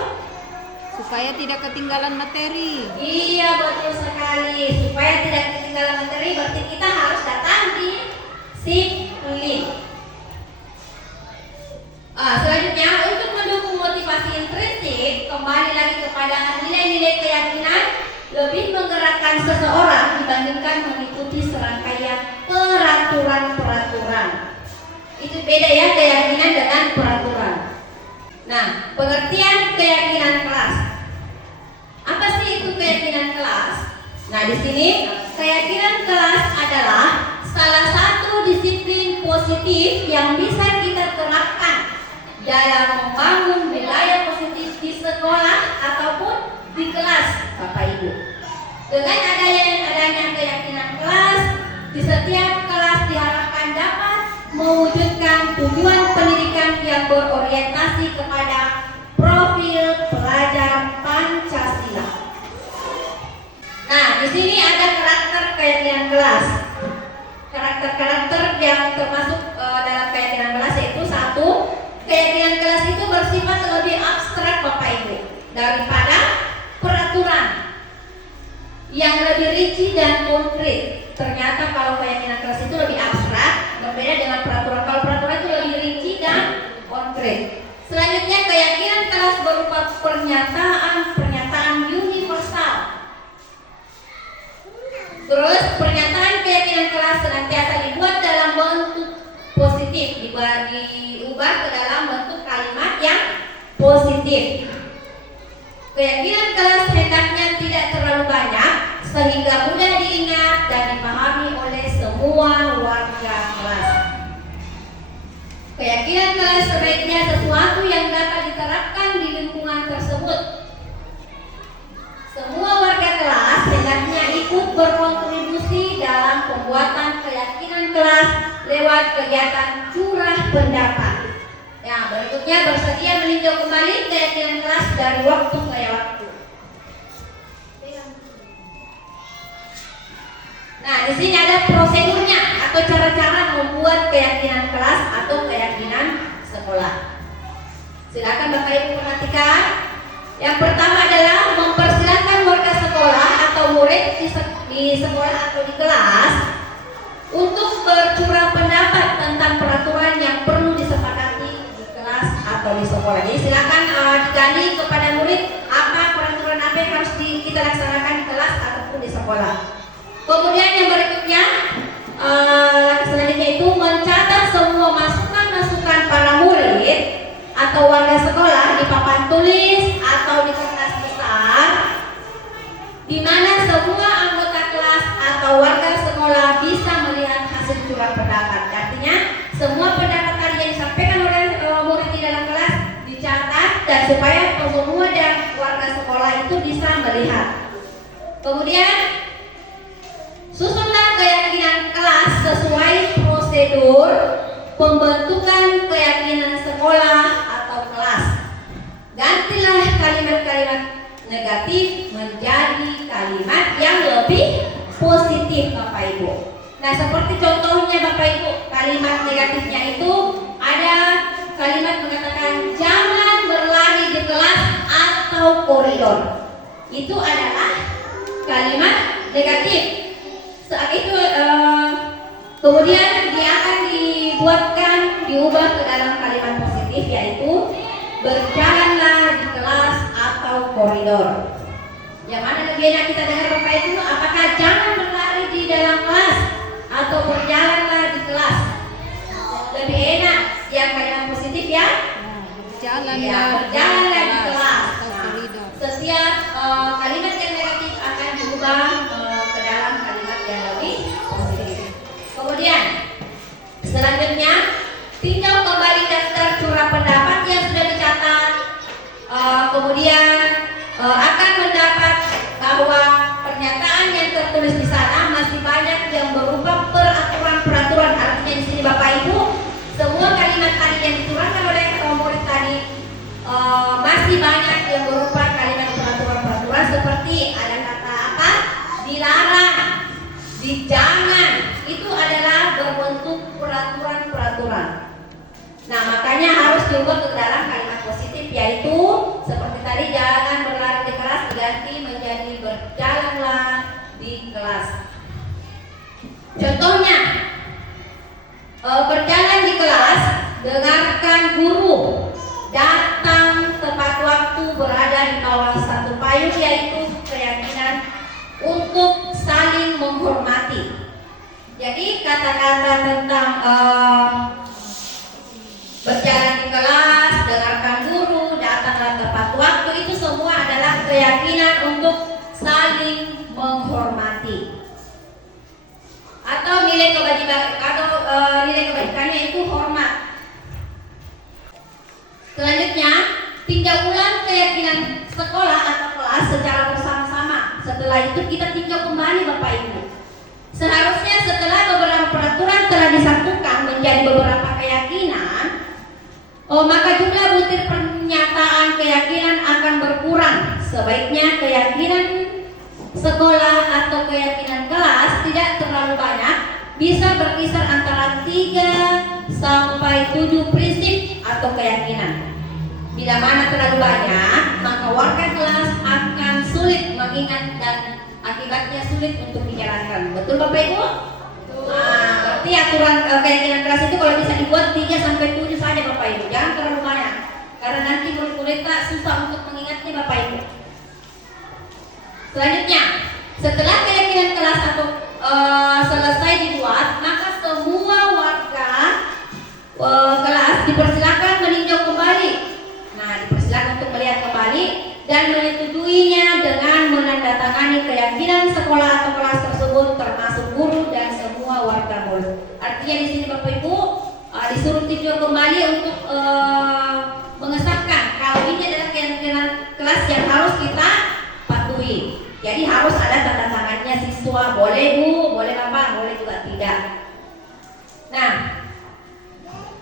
Supaya tidak ketinggalan materi. Iya, betul sekali. Supaya tidak ketinggalan materi, berarti kita harus datang di disiplin. Selanjutnya, untuk mendukung motivasi intrinsik, kembali lagi kepada nilai-nilai keyakinan lebih menggerakkan seseorang dibandingkan mengikuti serangkaian peraturan-peraturan. Itu beda ya, keyakinan dengan peraturan. Nah, pengertian keyakinan kelas. Apa sih itu keyakinan kelas? Nah, di sini keyakinan kelas adalah salah satu disiplin positif yang bisa kita terapkan dalam membangun wilayah positif di sekolah ataupun di kelas, Bapak Ibu. Dengan adanya keyakinan kelas, di setiap kelas diharapkan dapat mewujudkan tujuan pendidikan yang berorientasi kepada profil pelajar Pancasila. Nah, di sini ada karakter keyakinan kelas. Karakter-karakter yang termasuk dalam keyakinan kelas yaitu 1. Keyakinan kelas itu bersifat lebih abstrak, Bapak Ibu, daripada peraturan yang lebih rinci dan konkret. Ternyata kalau keyakinan kelas itu lebih abstrak, berbeda dengan peraturan. Kalau peraturan itu lebih rinci dan konkret. Selanjutnya, keyakinan kelas berupa pernyataan universal. Terus, pernyataan keyakinan kelas senantiasa dibuat dalam bentuk positif, diubah ke dalam bentuk kalimat yang positif. Keyakinan kelas hendaknya tidak terlalu banyak sehingga mudah diingat dan dipahami oleh semua warga kelas. Keyakinan kelas sebaiknya sesuatu yang dapat diterapkan di lingkungan tersebut. Semua warga kelas hendaknya ikut berkontribusi dalam pembuatan keyakinan kelas lewat kegiatan curah pendapat. Yang berikutnya, bersedia meninjau kembali keyakinan kelas dari waktu ke waktu. Nah, di sini ada prosedurnya atau cara-cara membuat keyakinan kelas atau keyakinan sekolah. Silakan Bapak Ibu perhatikan. Yang pertama adalah mempersilakan warga sekolah atau murid di sekolah atau di kelas untuk bercurah pendapat tentang peraturan yang perlu disepakati di kelas atau di sekolah. Jadi silakan digali kepada murid peraturan apa yang harus kita laksanakan di kelas ataupun di sekolah. Kemudian yang berikutnya, selanjutnya itu mencatat semua masukan-masukan para murid atau warga sekolah di papan tulis atau di kertas besar, di mana semua anggota kelas atau warga sekolah bisa melihat hasil curah pendapat. Artinya semua pendapat tadi yang disampaikan oleh murid di dalam kelas dicatat dan supaya semua dan warga sekolah itu bisa melihat. Kemudian susunlah keyakinan kelas sesuai prosedur pembentukan keyakinan sekolah atau kelas. Gantilah kalimat-kalimat negatif menjadi kalimat yang lebih positif, Bapak Ibu. Nah, seperti contohnya Bapak Ibu, kalimat negatifnya itu ada kalimat mengatakan jangan berlari di kelas atau koridor. Itu adalah kalimat negatif. Saat itu Kemudian dia akan diubah ke dalam kalimat positif, yaitu berjalanlah di kelas atau koridor. Yang mana lebih enak kita dengar Bapak Ibu, apakah jangan berlari di dalam kelas atau berjalanlah di kelas? Lebih enak yang kalimat positif ya? Berjalanlah di kelas. atau koridor. Setiap kalimat yang negatif akan diubah ke dalam kalimat yang lebih positif. Kemudian selanjutnya tinjau kembali daftar curah pendapat yang sudah dicatat. Kemudian akan mendapat bahwa pernyataan yang tertulis di sana masih banyak yang berupa peraturan-peraturan. Artinya di sini Bapak Ibu, semua kalimat tadi yang dicurahkan oleh murid tadi masih banyak yang berupa kalimat peraturan-peraturan, seperti ada kata apa? Dilarang, dijangan. Itu adalah berbentuk peraturan-peraturan. Nah, makanya harus diubah ke dalam kalimat positif, yaitu seperti tadi, jangan berlari di kelas diganti menjadi berjalanlah di kelas. Contohnya, berjalan di kelas, dengarkan guru, datang tepat waktu, berada di bawah satu payung, yaitu keyakinan untuk saling menghormati. Jadi kata-kata tentang berjalan di kelas, dengarkan guru, datanglah tepat waktu, itu semua adalah keyakinan untuk saling menghormati. Atau nilai kebajikannya itu hormat. Selanjutnya, tinjau ulang keyakinan sekolah atau kelas secara bersama-sama. Setelah itu kita tinjau kembali Bapak Ibu. Seharusnya setelah beberapa peraturan telah disatukan menjadi beberapa keyakinan, maka jumlah butir pernyataan keyakinan akan berkurang. Sebaiknya keyakinan sekolah atau keyakinan kelas tidak terlalu banyak, bisa berkisar antara 3 sampai 7 prinsip atau keyakinan. Bila mana terlalu banyak, maka warga kelas akan sulit mengingat dan akibatnya sulit untuk dijalankan. Betul Bapak Ibu? Nah, berarti aturan keyakinan kelas itu kalau bisa dibuat 3 sampai 7 saja Bapak Ibu, jangan terlalu banyak. Karena nanti murid-murid tak susah untuk mengingatnya Bapak Ibu. Selanjutnya, setelah keyakinan kelas atau selesai dibuat, maka semua warga kelas dipersilakan meninjau kembali. Nah, dipersilakan untuk melihat kembali dan menyetujuinya dengan menandatangani keyakinan sekolah atau kelas tersebut, termasuk guru dan semua warga murid. Artinya di sini Bapak Ibu disuruh tinjau kembali untuk mengesahkan kalau ini adalah keyakinan kelas yang harus kita patuhi. Jadi harus ada tanda tangannya siswa, boleh Bu, boleh Bapak, boleh juga tidak. Nah,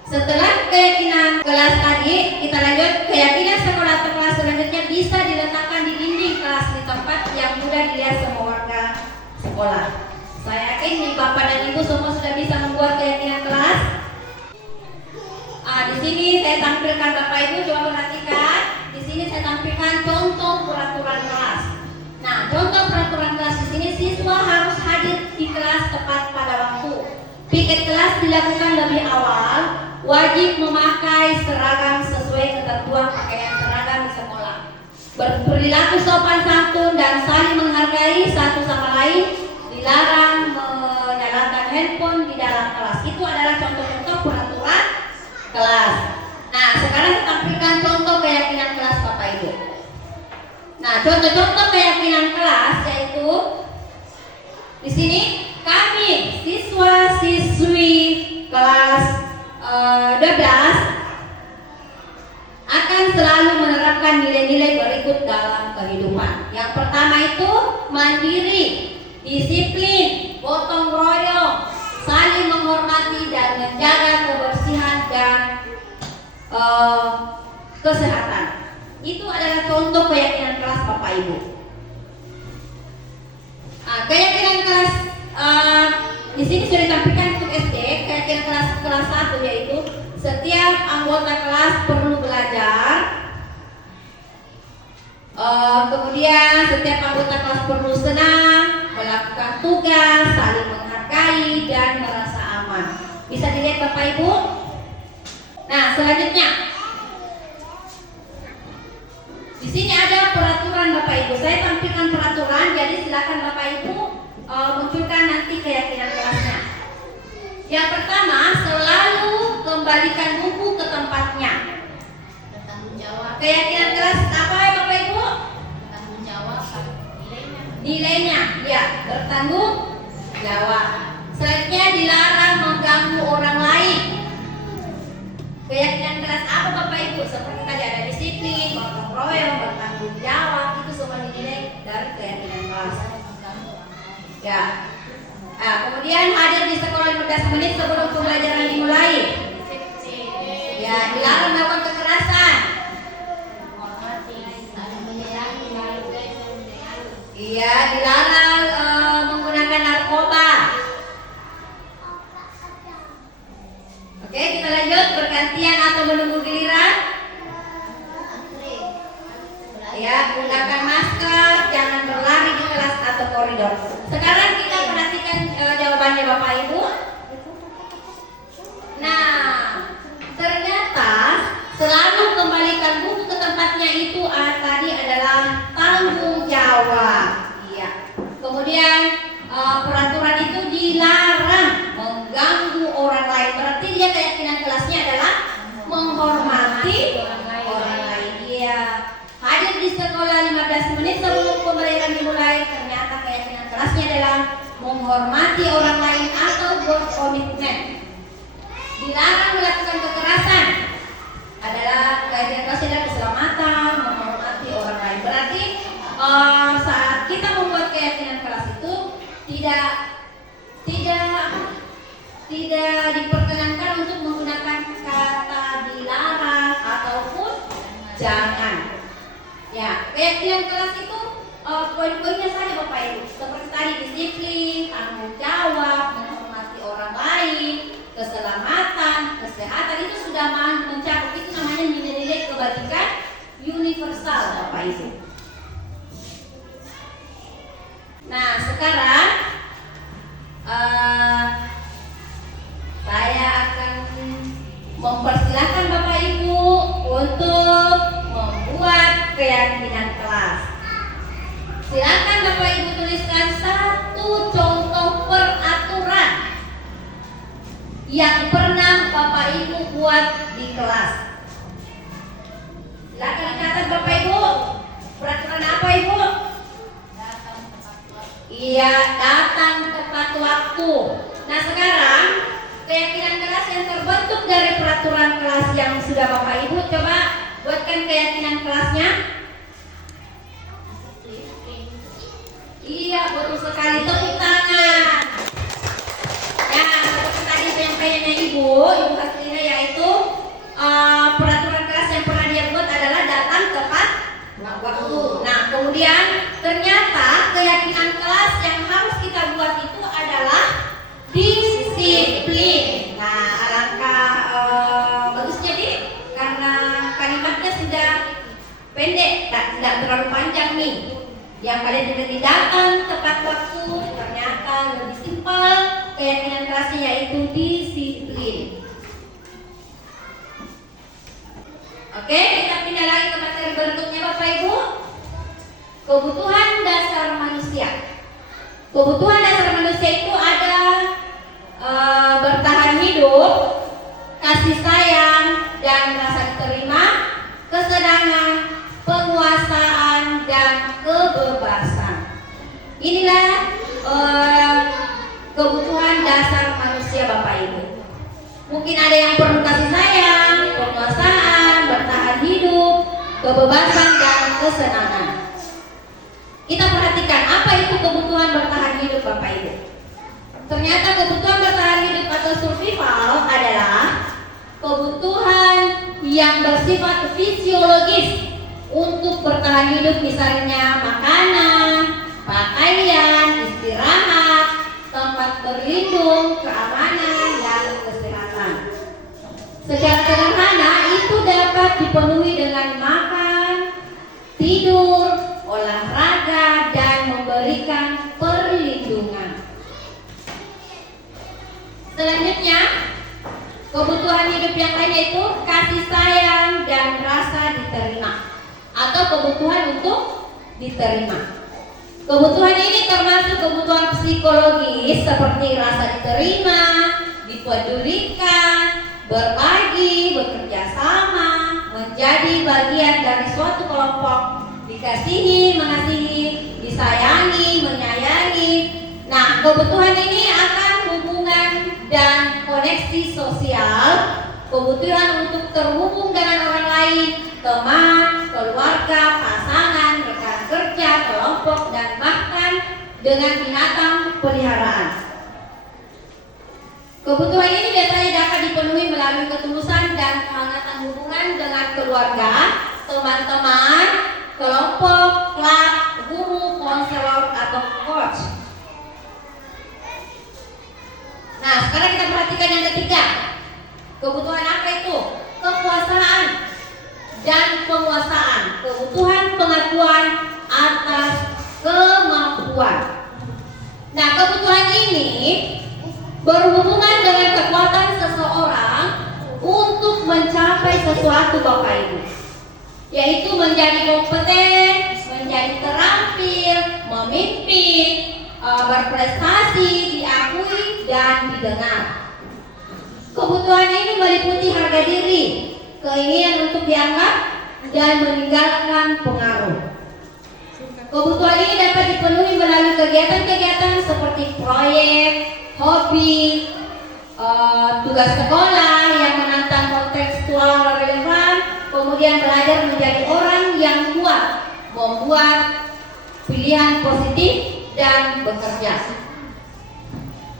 setelah keyakinan kelas tadi, kita lanjut keyakinan sekolah atau kelas selanjutnya bisa diletakkan di dinding kelas di tempat yang mudah dilihat semua warga sekolah. Saya yakin nih Bapak dan Ibu semua sudah bisa membuat keyakinan kelas. Di sini saya tampilkan Bapak Ibu, coba perhatikan. Di sini saya tampilkan contoh peraturan kelas. Nah, contoh peraturan kelas di sini, siswa harus hadir di kelas tepat pada waktu. Piket kelas dilakukan lebih awal. Wajib memakai seragam sesuai ketentuan pakaian seragam di sekolah. Berperilaku sopan santun dan saling menghargai satu sama lain. Dilarang menyalakan handphone di dalam kelas. Itu adalah contoh-contoh peraturan kelas. Nah, sekarang kita tampilkan contoh keyakinan kelas Bapak Ibu. Nah, contoh-contoh keyakinan kelas yaitu di sini kami siswa-siswi kelas 12 akan selalu menerapkan nilai-nilai berikut dalam kehidupan. Yang pertama itu mandiri, disiplin, gotong royong, saling menghormati dan menjaga kebersihan dan kesehatan. Itu adalah contoh keyakinan kelas Bapak Ibu. Keyakinan kelas di sini sudah ditampilkan untuk SD. Keyakinan kelas 1 yaitu setiap anggota kelas perlu belajar. Kemudian setiap anggota kelas perlu senang, melakukan tugas, saling menghargai dan merasa Bisa dilihat Bapak Ibu. Nah, selanjutnya di sini ada peraturan Bapak Ibu. Saya tampilkan peraturan, jadi silakan Bapak Ibu munculkan nanti keyakinan kelasnya. Yang pertama, selalu kembalikan buku ke tempatnya. Bertanggung jawab. Keyakinan kelas apa ya Bapak Ibu? Bertanggung jawab. Nilainya, ya, bertanggung jawab. Selanjutnya, dilarang mengganggu orang lain. Keyakinan kelas apa Bapak Ibu? Seperti tadi ada disiplin, gotong royong, bertanggung jawab, itu semua dinilai dari keyakinan kelas. Ya. Nah, kemudian hadir di sekolah 15 menit sebelum pembelajaran dimulai. Ya, dilarang melakukan kekerasan. Iya, dilarang menggunakan narkoba. Oke, kita lanjut bergantian atau menunggu giliran. Ya, gunakan masker, jangan berlari di kelas atau koridor. Sekarang kita perhatikan jawabannya Bapak Ibu. Nah, ternyata selalu kembalikan buku ke tempatnya itu tadi adalah tanggung jawab. Iya. Kemudian peraturan itu dilarang mengganggu orang lain. Berarti dia keyakinan kelasnya adalah menghormati orang lain. Iya. Hadir di sekolah 15 menit sebelum pembelajaran dimulai. Ternyata keyakinan kelasnya adalah menghormati orang lain atau berkomitmen. Dilarang melakukan kekerasan. Adalah keyakinan kelasnya adalah keselamatan, menghormati orang lain. Berarti saat kita membuat keyakinan kelas itu tidak diperkenankan untuk menggunakan kata dilarang ataupun jangan. Ya, keyakinan kelas itu poin-poinnya saja Bapak Ibu. Seperti tadi disiplin, tanggung jawab, menghormati orang lain, keselamatan, kesehatan itu sudah mencakup, itu namanya nilai-nilai kebajikan universal Bapak Ibu. Nah, sekarang saya akan mempersilahkan Bapak Ibu untuk membuat keyakinan kelas. Silakan Bapak Ibu tuliskan satu contoh peraturan yang pernah Bapak Ibu buat di kelas. Silakan catat Bapak Ibu. Peraturan apa Ibu? Iya, datang tepat waktu. Nah, sekarang keyakinan kelas yang terbentuk dari peraturan kelas yang sudah Bapak Ibu coba buatkan keyakinan kelasnya. Iya, betul sekali. Tepuk tangan. Ya, seperti tadi penyampaiannya Ibu Haslina, yaitu peraturan kelas yang pernah dia buat adalah datang tepat waktu. Nah, kemudian ternyata keyakinan kelas yang harus kita buat itu adalah disiplin. Nah, alangkah bagusnya karena kalimatnya sudah pendek, tidak terlalu panjang nih. Yang kalian dengar datang tepat waktu, ternyata lebih simpel keyakinan kelasnya yaitu disiplin. Oke, kita pindah lagi ke materi berikutnya Bapak Ibu. Kebutuhan dasar manusia. Kebutuhan dasar manusia itu ada bertahan hidup, kasih sayang dan rasa diterima, kesenangan, penguasaan dan kebebasan. Inilah kebutuhan dasar manusia Bapak Ibu. Mungkin ada yang perlu kasih sayang, penguasaan, bertahan hidup, kebebasan dan kesenangan. Kita perhatikan apa itu kebutuhan bertahan hidup Bapak Ibu. Ternyata kebutuhan bertahan hidup atau survival adalah kebutuhan yang bersifat fisiologis untuk bertahan hidup, misalnya makanan, pakaian, istirahat, tempat berlindung, keamanan, dan kesehatan. Secara sederhana itu dapat dipenuhi dengan makan, tidur, olahraga, dan memberikan perlindungan. Selanjutnya, kebutuhan hidup yang lainnya itu kasih sayang dan rasa diterima atau kebutuhan untuk diterima. Kebutuhan ini termasuk kebutuhan psikologis seperti rasa diterima, dipedulikan, berbagi, bekerja sama, menjadi bagian dari suatu kelompok, dikasihi, mengasihi, disayangi, menyayangi. Nah, kebutuhan ini akan hubungan dan koneksi sosial, kebutuhan untuk terhubung dengan orang lain, teman, keluarga, pasangan, rekan kerja, kelompok, dan bahkan dengan binatang peliharaan. Kebutuhan ini biasanya dapat dipenuhi melalui ketulusan dan kehangatan hubungan dengan keluarga, teman-teman, kelompok, klub, guru, konselor, atau coach. Nah, sekarang kita perhatikan yang ketiga. Kebutuhan apa itu? Kekuasaan dan penguasaan. Kebutuhan pengakuan atas kemampuan. Nah, kebutuhan ini berhubungan dengan kekuatan seseorang untuk mencapai sesuatu, Bapak Ibu, yaitu menjadi kompeten, menjadi terampil, memimpin, berprestasi, diakui, dan didengar. Kebutuhan ini meliputi harga diri, keinginan untuk dianggap, dan meninggalkan pengaruh. Kebutuhan ini dapat dipenuhi melalui kegiatan-kegiatan seperti proyek, hobi, tugas sekolah yang menantang kontekstual relevan, kemudian belajar menjadi orang yang kuat, membuat pilihan positif, dan bekerja.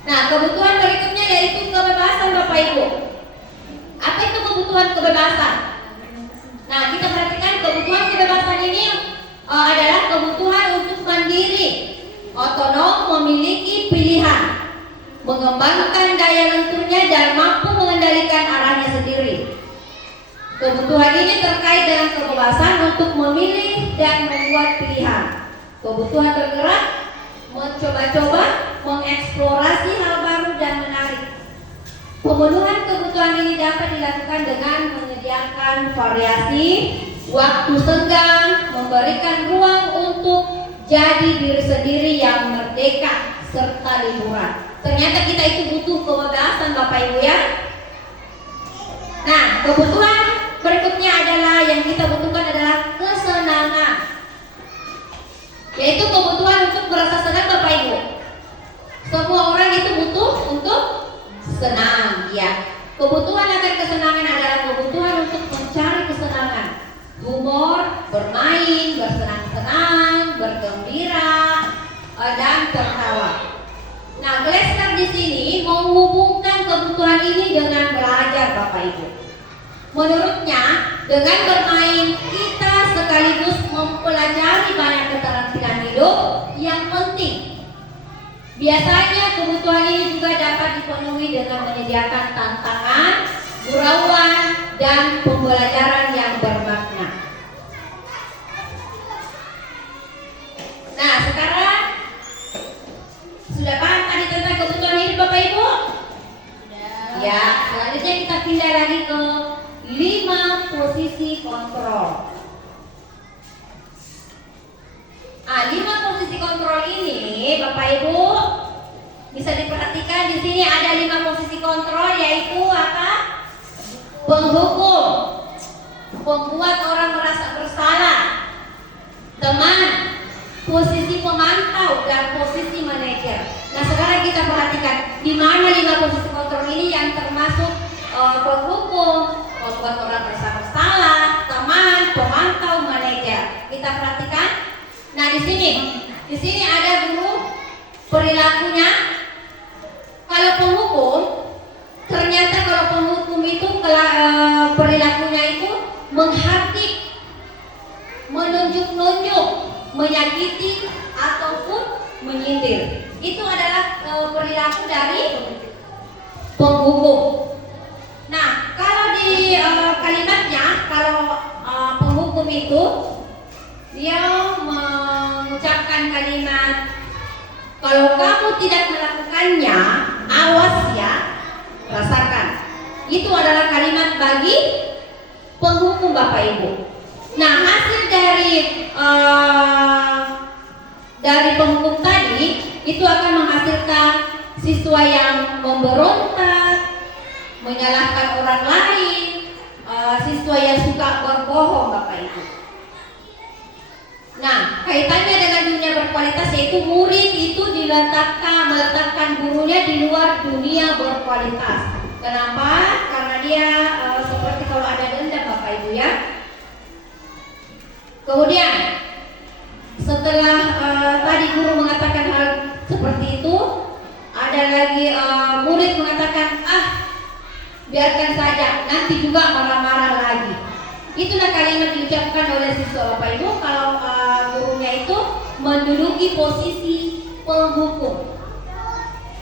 Nah, kebutuhan berikutnya yaitu kebebasan, Bapak Ibu. Apa itu kebutuhan kebebasan? Nah, kita perhatikan kebutuhan kebebasan ini adalah kebutuhan untuk mandiri, otonom, memiliki pilihan, mengembangkan daya lenturnya, dan mampu mengendalikan arahnya sendiri. Kebutuhan ini terkait dengan kebebasan untuk memilih dan membuat pilihan, kebutuhan bergerak, mencoba-coba, mengeksplorasi hal baru dan menarik. Pemenuhan kebutuhan ini dapat dilakukan dengan menyediakan variasi, waktu senggang, memberikan ruang untuk jadi diri sendiri yang merdeka, serta liburan. Ternyata kita itu butuh kebebasan, Bapak Ibu ya. Nah, kebutuhan berikutnya adalah yang kita butuhkan adalah kesenangan, yaitu kebutuhan untuk merasa senang, Bapak Ibu. Semua orang itu butuh untuk senang, ya. Kebutuhan akan kesenangan adalah kebutuhan untuk mencari kesenangan, humor, bermain, bersenang-senang, bergembira, dan tertawa. Nah, Glesner di sini menghubungkan kebutuhan ini dengan belajar, Bapak Ibu. Menurutnya, dengan bermain kita sekaligus mempelajari banyak keterampilan hidup yang penting. Biasanya kebutuhan ini juga dapat dipenuhi dengan menyediakan tantangan, gurauan, dan pembelajaran yang bermakna. Nah, sekarang sudah paham tadi tentang kebutuhan hidup, Bapak Ibu? Ya, selanjutnya kita pindah lagi ke 5 posisi kontrol. 5 posisi kontrol ini, Bapak Ibu, bisa diperhatikan di sini ada 5 posisi kontrol, yaitu apa? Penghukum, pembuat orang merasa bersalah, teman, posisi pemantau, dan posisi manajer. Nah, sekarang kita perhatikan di mana 5 posisi kontrol ini yang termasuk penghukum, pembuat orang merasa bersalah, teman, pemantau, manajer. Kita perhatikan. Nah, di sini ada dulu perilakunya. Kalau penghukum, ternyata kalau penghukum itu perilakunya itu menghakimi, menunjuk-nunjuk, menyakiti, ataupun menyindir. Itu adalah perilaku dari penghukum. Nah, kalau di kalimatnya, kalau penghukum itu dia mengucapkan kalimat, kalau kamu tidak melakukannya, awas ya, rasakan. Itu adalah kalimat bagi penghukum Bapak Ibu. Nah, hasil dari penghukum tadi itu akan menghasilkan siswa yang memberontak, menyalahkan orang lain, siswa yang suka berbohong Bapak Ibu. Nah, kaitannya dengan dunia berkualitas yaitu murid itu meletakkan gurunya di luar dunia berkualitas. Kenapa? Karena dia seperti kalau ada dendam Bapak Ibu ya. Kemudian setelah tadi guru mengatakan hal seperti itu, ada lagi murid mengatakan, biarkan saja, nanti juga marah-marah lagi. Itulah kalimat diucapkan oleh siswa Bapak Ibu kalau gurunya itu menduduki posisi penghukum.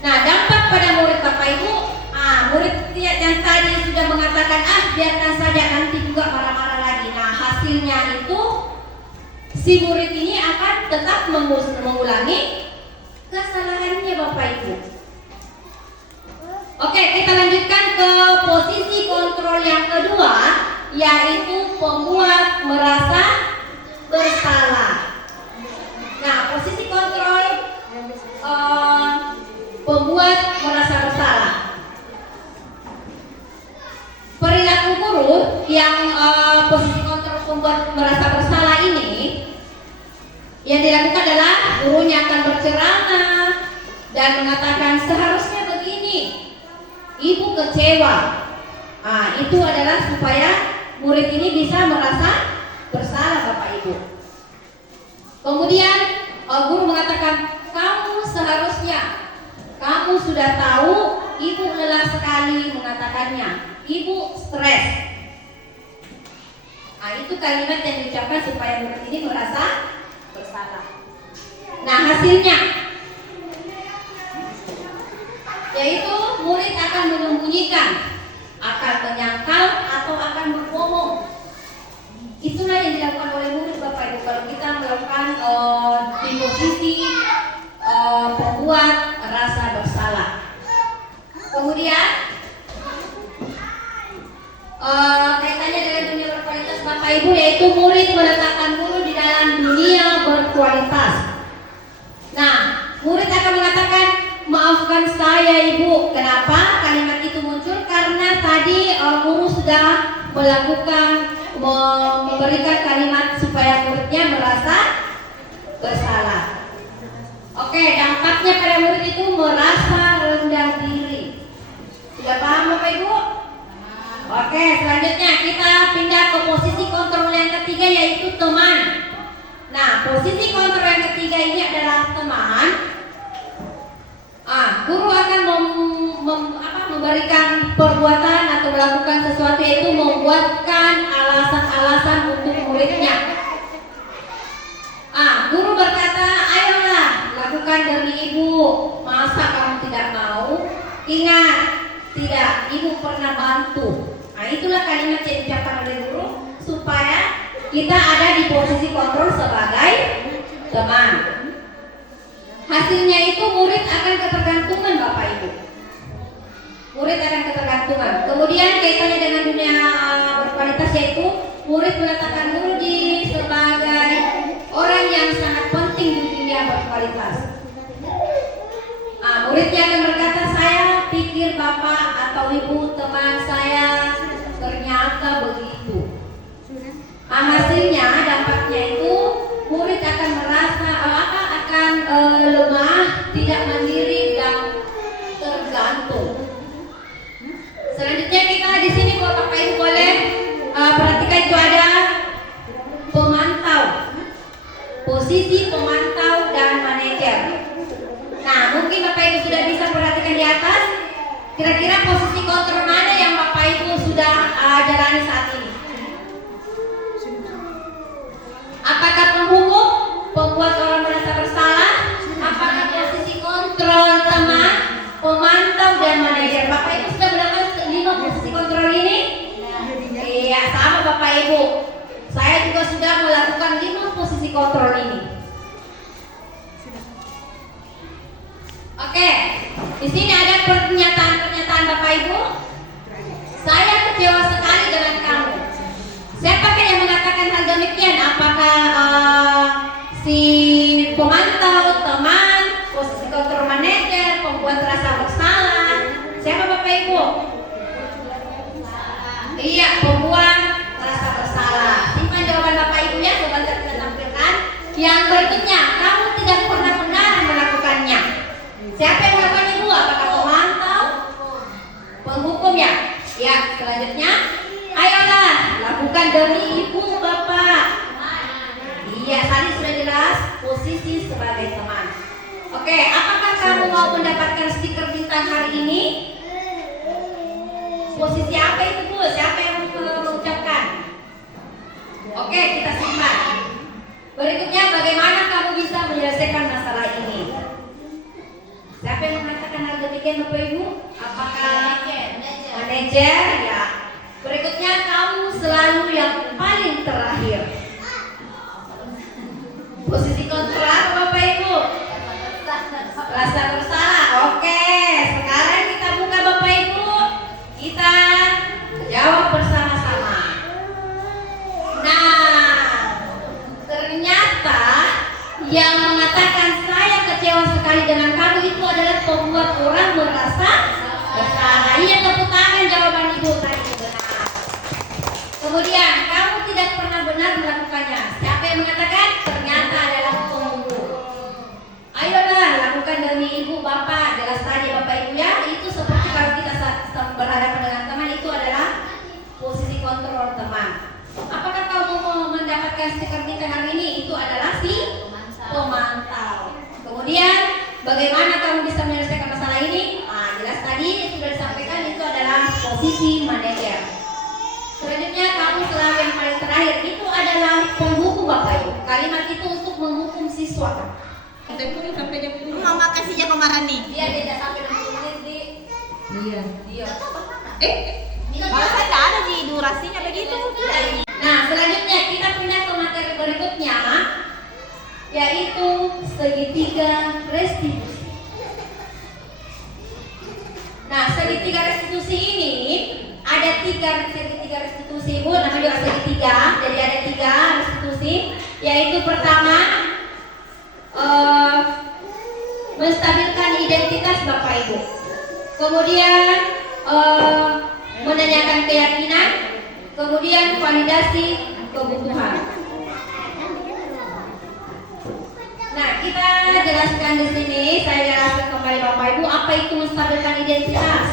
Nah, dampak pada murid Bapak Ibu, murid yang tadi sudah mengatakan biarkan saja, nanti juga marah-marah lagi. Nah, hasilnya itu si murid ini akan tetap mengulangi kesalahannya Bapak Ibu. Oke, kita lanjutkan ke posisi kontrol yang kedua, yaitu pembuat merasa bersalah. Nah, posisi kontrol pembuat merasa bersalah. Perilaku guru yang posisi kontrol pembuat merasa bersalah ini yang dilakukan adalah gurunya akan berceramah dan mengatakan seharusnya begini, ibu kecewa. Itu adalah supaya murid ini bisa merasa bersalah Bapak Ibu. Kemudian guru mengatakan kamu seharusnya, kamu sudah tahu ibu lelah sekali mengatakannya, ibu stres. Itu kalimat yang diucapkan supaya murid ini merasa bersalah. Nah, hasilnya yaitu murid akan menyembunyikan, akan menyangkal atau akan berbohong. Itulah yang dilakukan oleh murid Bapak Ibu kalau kita melakukan di posisi pembuat rasa bersalah. Kemudian kaitannya dengan dunia berkualitas Bapak Ibu yaitu murid meletakkan guru di dalam dunia berkualitas. Nah, murid akan mengatakan maafkan saya ibu. Kenapa kalimat itu muncul? Karena tadi guru sudah memberikan kalimat supaya muridnya merasa bersalah. Oke, dampaknya pada murid itu merasa rendah diri. Sudah paham Bapak Ibu? Oke, selanjutnya kita pindah ke posisi kontrol yang ketiga yaitu teman. Nah, posisi kontrol yang ketiga ini adalah teman. Guru akan memberikan perbuatan atau melakukan sesuatu yaitu membuatkan alasan-alasan untuk muridnya. Guru berkata, ayolah lakukan demi ibu. Masa kamu tidak mau? Ingat, tidak, ibu pernah bantu. Itulah kalimat yang diucapkan oleh guru supaya kita ada di posisi kontrol sebagai teman. Hasilnya itu murid akan ketergantungan Bapak Ibu. Murid akan ketergantungan. Kemudian kaitannya dengan dunia berkualitas yaitu murid meletakkan guru sebagai orang yang sangat penting di dunia berkualitas. Muridnya akan berkata, saya pikir Bapak atau Ibu teman saya ternyata begitu. Hasilnya, dampaknya itu murid akan merasa akan lemah, tidak mandiri dan tergantung. Selanjutnya kita di sini Bapak Ibu boleh perhatikan itu ada pemantau, posisi pemantau dan manajer. Nah, mungkin Bapak Ibu sudah bisa perhatikan di atas. Kira-kira posisi kontrol mana yang Bapak Ibu sudah jalani saat ini? Apakah penghukum, pembuat orang merasa bersalah? Apakah posisi kontrol teman, pemantau dan manajer? Bapak Ibu sudah melakukan 5 posisi kontrol ini? Iya, sama Bapak Ibu. Saya juga sudah melakukan 5 posisi kontrol ini. Oke, di sini ada pernyataan Bapak Ibu. kecewa sekali dengan kamu. Siapakah yang mengatakan hal demikian? Apakah si pemantau, teman, posisi kontrol manajer, pembuat rasa bersalah? Siapa Bapak Ibu? Iya, pembuat rasa bersalah. Simpan jawaban Bapak Ibu ya, sebentar kita tampilkan. Yang berikutnya, kamu tidak pernah benar melakukannya. Siapa yang melakukan Ibu? Apakah pemantau? Penghukum ya? Ya, selanjutnya, ayolah lakukan demi Ibu Bapak. Iya, tadi sudah jelas posisi sebagai teman. Oke, apakah kamu mau mendapatkan stiker bintang hari ini? Posisi apa itu Bu? Siapa yang mengucapkan? Oke, kita simpan. Berikutnya, bagaimana kamu bisa menyelesaikan masalah ini? Siapa yang mengatakan hal demikian Bapak Ibu? Apakah manajer? Ya. Berikutnya, kamu selalu yang paling terakhir. Posisi kontrol apa Bapak Ibu? Rasa bersalah. Oke, sekarang kita buka Bapak Ibu. Kita jawab bersama-sama. Nah, ternyata yang mengatakan saya kecewa sekali dengan kamu itu adalah pembuat orang merasa bersalah. Iya, tepuk tangan jawaban Ibu tadi benar. Kemudian kamu tidak pernah benar melakukannya. Siapa yang mengatakan? Ternyata adalah penghukum. Ayolah lakukan demi Ibu Bapak. Jelas tadi Bapak Ibu ya. Itu seperti kalau kita berhadapan dengan teman, itu adalah posisi kontrol teman. Apakah kamu mau mendapatkan stiker bintang hari ini? Itu adalah si pemantau. Kemudian bagaimana kamu bisa menyelesaikan masalah ini? Nah, jelas tadi sudah disampaikan itu adalah posisi manajer. Selanjutnya, kamu selalu yang paling terakhir. Itu adalah penghukum Bapak Ibu. Kalimat itu untuk menghukum siswa. Mama kasih ya kemarin nih. Dia tidak sampai 20 menit di. Dia. Malah saya nggak ada di durasinya begitu. Nah, selanjutnya kita pindah ke materi berikutnya, yaitu segitiga restitusi. Nah, segitiga restitusi ini ada segitiga restitusi Bu, namanya juga segitiga. Jadi ada 3 restitusi, yaitu pertama menstabilkan identitas Bapak Ibu. Kemudian menanyakan keyakinan, kemudian validasi kebutuhan. Nah, kita jelaskan di sini, saya jelaskan kembali Bapak Ibu, apa itu menstabilkan identitas.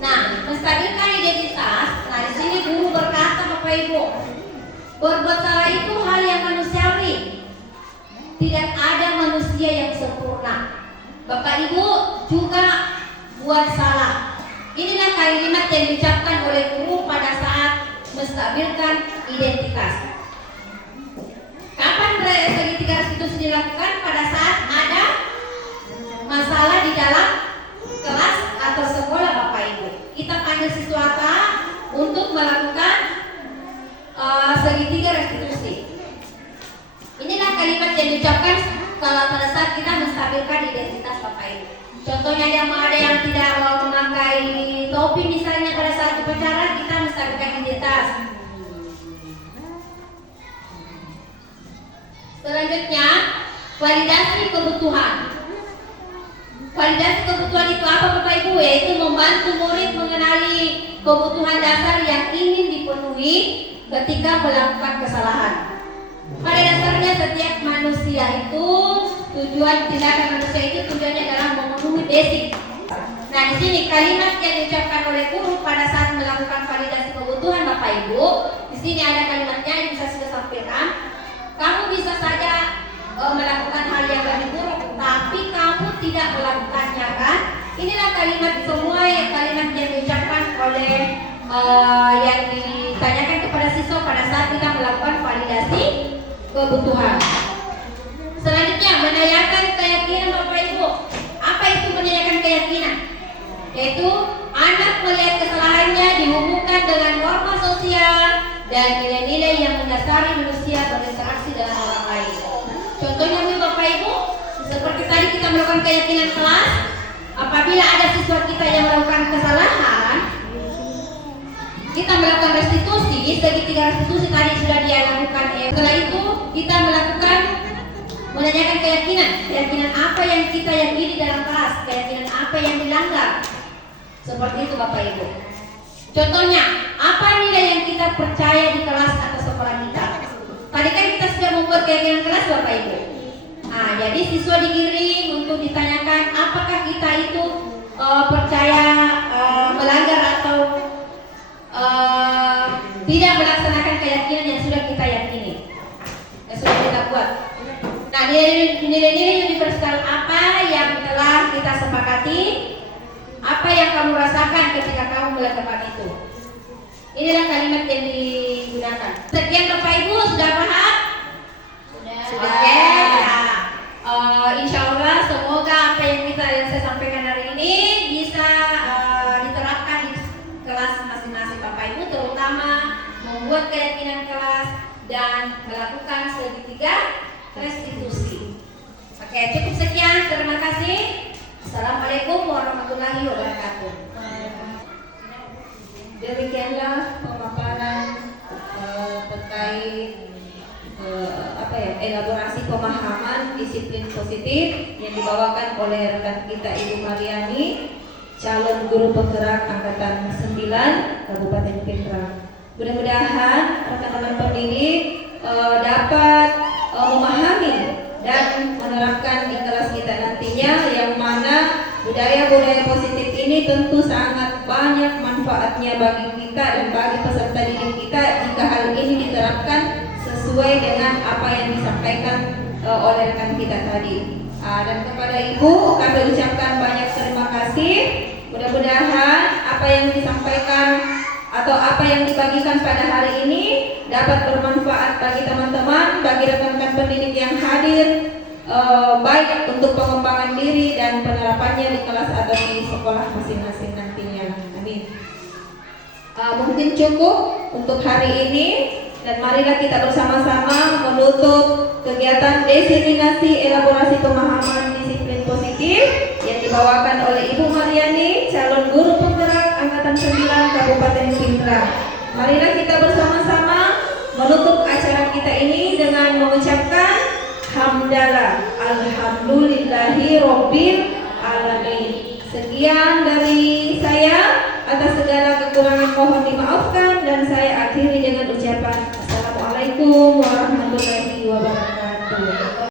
Nah, menstabilkan identitas, nah di sini guru berkata Bapak Ibu, berbuat salah itu hal yang manusiawi. Tidak ada manusia yang sempurna. Bapak Ibu juga buat salah. Inilah kalimat yang diucapkan oleh guru pada saat menstabilkan identitas. Kapan segitiga restitusi dilakukan? Pada saat ada masalah di dalam kelas atau sekolah Bapak Ibu. Kita panggil siswa untuk melakukan segitiga restitusi. Inilah kalimat yang diucapkan kalau pada saat kita menstabilkan identitas Bapak Ibu. Contohnya ada yang tidak mau memakai topi misalnya pada saat upacara, kita menstabilkan identitas. Selanjutnya, validasi kebutuhan. Validasi kebutuhan itu apa Bapak Ibu? Yaitu membantu murid mengenali kebutuhan dasar yang ingin dipenuhi ketika melakukan kesalahan. Pada dasarnya setiap manusia itu tindakan manusia itu tujuannya adalah memenuhi basic. Nah, di sini kalimat yang diucapkan oleh guru pada saat melakukan validasi kebutuhan Bapak Ibu, di sini ada kalimatnya yang bisa saya sampaikan. Kamu bisa saja melakukan hal yang lebih buruk, tapi kamu tidak melakukannya kan? Inilah kalimat semua kalimat yang diucapkan oleh yang ditanyakan kepada siswa pada saat kita melakukan validasi kebutuhan. Selanjutnya, menanyakan keyakinan Bapak Ibu. Apa itu menanyakan keyakinan? Yaitu anak melihat kesalahannya dihubungkan dengan norma sosial dan nilai-nilai yang mendasari manusia berinteraksi dengan orang lain. Contohnya Bapak Ibu, seperti tadi kita melakukan keyakinan kelas, apabila ada siswa kita yang melakukan kesalahan, kita melakukan restitusi. Segitiga restitusi tadi sudah dia lakukan. Setelah itu kita melakukan menanyakan keyakinan apa yang kita yakini dalam kelas, keyakinan apa yang dilanggar. Seperti itu Bapak Ibu. Contohnya, apa nilai yang kita percaya di kelas atau sekolah kita? Tadi kan kita sudah membuat keyakinan kelas Bapak Ibu. Nah, jadi siswa digiring untuk ditanyakan apakah kita itu percaya melanggar atau tidak melaksanakan keyakinan yang sudah kita yakini, yang sudah kita buat. Nah, nilai-nilai universal apa yang telah kita sepakati, apa yang kamu rasakan ketika kamu melakukan itu. Inilah kalimat yang digunakan. Sekian Bapak Ibu, sudah paham? Sudah. Oke. Insya Allah semoga apa yang saya sampaikan hari ini bisa diterapkan di kelas masing-masing Bapak Ibu, terutama membuat keyakinan kelas dan melakukan segitiga restitusi. Oke, cukup sekian. Terima kasih. Assalamualaikum warahmatullahi wabarakatuh. Demikianlah pemaparan terkait elaborasi pemahaman disiplin positif yang dibawakan oleh rekan kita Ibu Mariani, calon guru penggerak angkatan 9 Kabupaten Pindrang. Mudah-mudahan rekan-rekan pendidik dapat memahami dan menerapkan di kelas kita nantinya, yang mana budaya-budaya positif ini tentu sangat banyak manfaatnya bagi kita dan bagi peserta didik kita jika hal ini diterapkan sesuai dengan apa yang disampaikan oleh rekan kita tadi. Dan kepada Ibu kami ucapkan banyak terima kasih. Mudah-mudahan apa yang disampaikan atau apa yang dibagikan pada hari ini dapat bermanfaat bagi teman-teman, bagi rekan-rekan pendidik yang hadir, baik untuk pengembangan diri dan penerapannya di kelas atau di sekolah masing-masing nantinya. Amin. Mungkin cukup untuk hari ini, dan marilah kita bersama-sama menutup kegiatan diseminasi elaborasi pemahaman disiplin positif yang dibawakan oleh Ibu Mariani, calon guru penggerak angkatan 9 Kabupaten Pindrang. Marilah kita bersama-sama menutup acara kita ini dengan mengucapkan hamdalah, alhamdulillahi robbil alamin. Sekian dari saya, atas segala kekurangan mohon dimaafkan dan saya akhiri